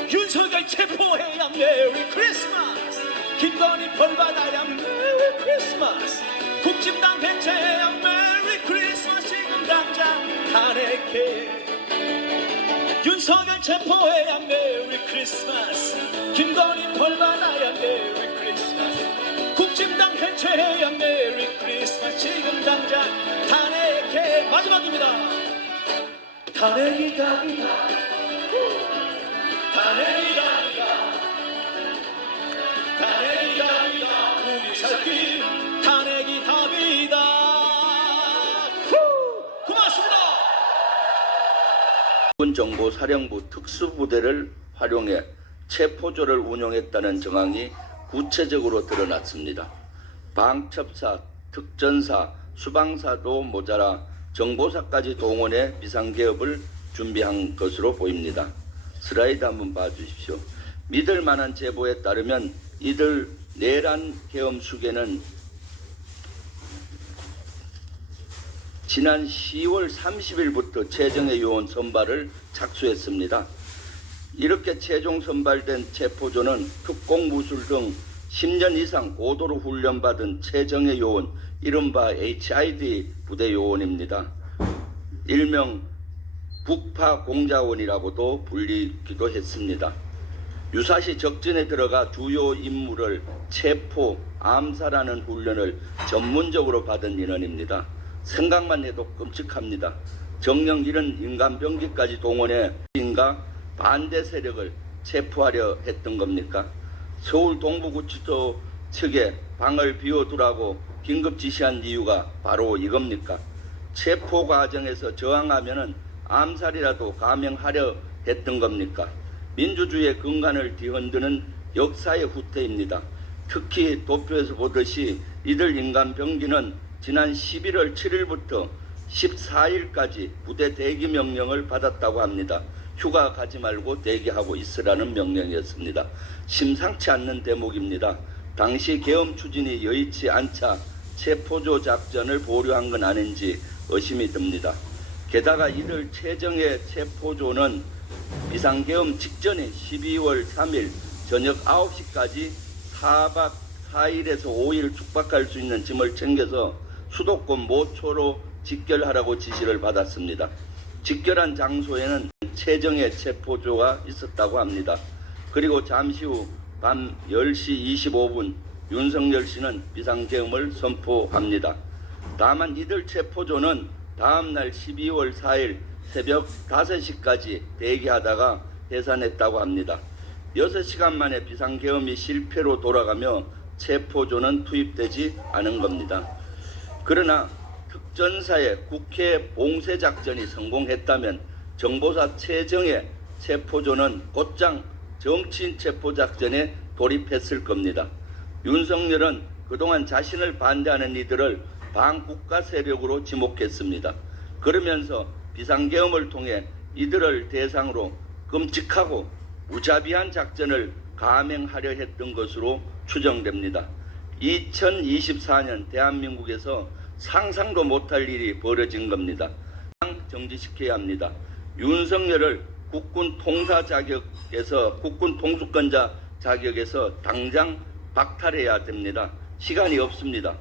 윤석열 체포해야 메리 크리스마스 김건희 벌받아야 메리 크리스마스 국진당 해체해야 메리 크리스마스 지금 당장 탄핵해 윤석열 체포해야 메리 크리스마스 김건희 벌받아야 메리 크리스마스 국진당 해체해야 메리 크리스마스 지금 당장 탄핵해 마지막입니다 탄핵이 답이다 탄핵이 답이다 탄핵이 답이다 우리 살길 탄핵이 답이다 고맙습니다 정보사령부 특수부대를 활용해 체포조를 운영했다는 정황이 구체적으로 드러났습니다. 방첩사, 특전사, 수방사도 모자라 정보사까지 동원해 비상개업을 준비한 것으로 보입니다. 슬라이드 한번 봐주십시오. 믿을 만한 제보에 따르면 이들 내란 계엄 수계는 지난 10월 30일부터 최정예 요원 선발을 착수했습니다. 이렇게 최종 선발된 체포조는 특공무술 등 10년 이상 고도로 훈련받은 최정예 요원, 이른바 HID 부대 요원입니다. 일명 북파 공자원이라고도 불리기도 했습니다. 유사시 적진에 들어가 주요 임무를 체포, 암살하는 훈련을 전문적으로 받은 인원입니다. 생각만 해도 끔찍합니다. 정령 이런 인간병기까지 동원해 인가 반대 세력을 체포하려 했던 겁니까? 서울 동부구치소 측에 방을 비워두라고 긴급 지시한 이유가 바로 이겁니까? 체포 과정에서 저항하면은 암살이라도 감행하려 했던 겁니까? 민주주의의 근간을 뒤흔드는 역사의 후퇴입니다. 특히 도표에서 보듯이 이들 인간병기는 지난 11월 7일부터 14일까지 부대 대기 명령을 받았다고 합니다. 휴가 가지 말고 대기하고 있으라는 명령이었습니다. 심상치 않는 대목입니다. 당시 계엄 추진이 여의치 않자 체포조 작전을 보류한 건 아닌지 의심이 듭니다. 게다가 이들 최정예 체포조는 비상계엄 직전에 12월 3일 저녁 9시까지 4박 4일에서 5일 숙박할 수 있는 짐을 챙겨서 수도권 모초로 직결하라고 지시를 받았습니다. 직결한 장소에는 최정예 체포조가 있었다고 합니다. 그리고 잠시 후 밤 10시 25분 윤석열 씨는 비상계엄을 선포합니다. 다만 이들 체포조는 다음날 12월 4일 새벽 5시까지 대기하다가 해산했다고 합니다. 6시간 만에 비상계엄이 실패로 돌아가며 체포조는 투입되지 않은 겁니다. 그러나 특전사의 국회 봉쇄작전이 성공했다면 정보사 최정예 체포조는 곧장 정치인 체포작전에 돌입했을 겁니다. 윤석열은 그동안 자신을 반대하는 이들을 반국가 세력으로 지목했습니다. 그러면서 비상계엄을 통해 이들을 대상으로 끔찍하고 무자비한 작전을 감행하려 했던 것으로 추정됩니다. 2024년 대한민국에서 상상도 못할 일이 벌어진 겁니다. 정지시켜야 합니다. 윤석열을 국군 통사 자격에서 국군 통수권자 자격에서 당장 박탈해야 됩니다. 시간이 없습니다.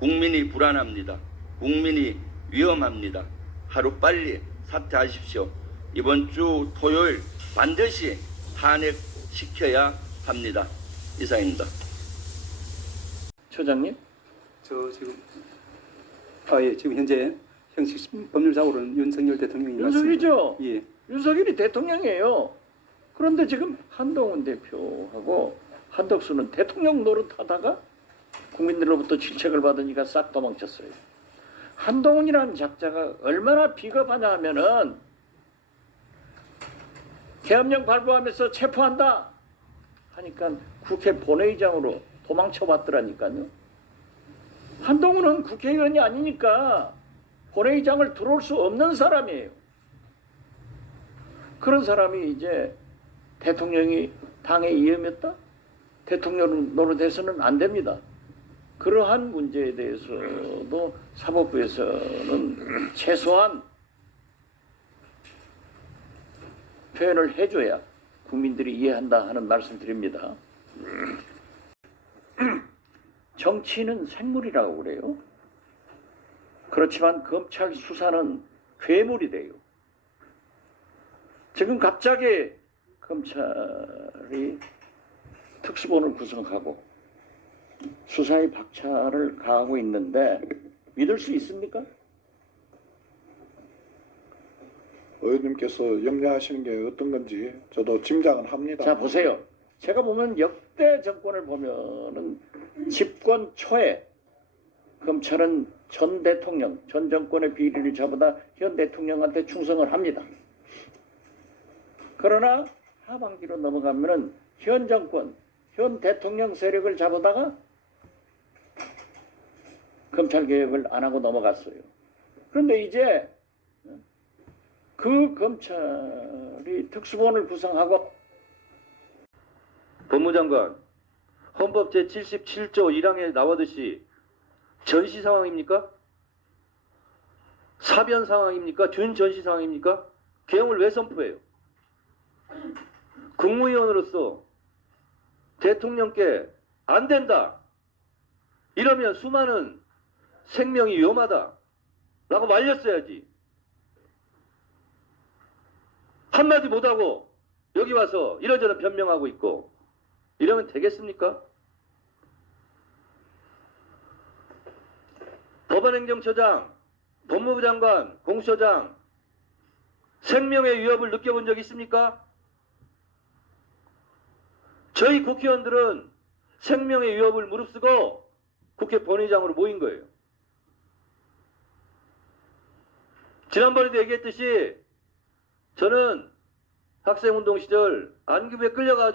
국민이 불안합니다. 국민이 위험합니다. 하루빨리 사퇴하십시오. 이번 주 토요일 반드시 탄핵시켜야 합니다. 이상입니다. 처장님? 저 지금 지금 현재 형식 법률자고로는 윤석열 대통령이 윤석열이죠? 예. 윤석열이 대통령이에요. 그런데 지금 한동훈 대표하고 한덕수는 대통령 노릇하다가 국민들로부터 질책을 받으니까 싹 도망쳤어요. 한동훈이라는 작자가 얼마나 비겁하냐 하면은 계엄령 발부하면서 체포한다 하니까 국회 본회의장으로 도망쳐봤더라니까요. 한동훈은 국회의원이 아니니까 본회의장을 들어올 수 없는 사람이에요. 그런 사람이 이제 대통령이 당에 위험했다? 대통령 노릇해서는 안 됩니다. 그러한 문제에 대해서도 사법부에서는 최소한 표현을 해줘야 국민들이 이해한다 하는 말씀 드립니다. 정치는 생물이라고 그래요. 그렇지만 검찰 수사는 괴물이 돼요. 지금 갑자기 검찰이 특수본을 구성하고 수사에 박차를 가하고 있는데 믿을 수 있습니까? 의원님께서 염려하시는 게 어떤 건지 저도 짐작은 합니다. 자, 보세요. 제가 보면 역대 정권을 보면은 집권 초에 검찰은 전 대통령, 전 정권의 비리를 잡아다 현 대통령한테 충성을 합니다. 그러나 하반기로 넘어가면은 현 정권, 현 대통령 세력을 잡아다가 검찰 개혁을 안 하고 넘어갔어요. 그런데 이제 그 검찰이 특수본을 구성하고 법무장관, 헌법 제77조 1항에 나오듯이 전시 상황입니까? 사변 상황입니까? 준전시 상황입니까? 개헌을 왜 선포해요? 국무위원으로서 대통령께 안 된다. 이러면 수많은 생명이 위험하다. 라고 말렸어야지. 한마디 못하고 여기 와서 이런저런 변명하고 있고 이러면 되겠습니까? 법원행정처장, 법무부 장관, 공수처장 생명의 위협을 느껴본 적 있습니까? 저희 국회의원들은 생명의 위협을 무릅쓰고 국회 본회의장으로 모인 거예요. 지난번에도 얘기했듯이 저는 학생운동 시절 안기부에 끌려가지고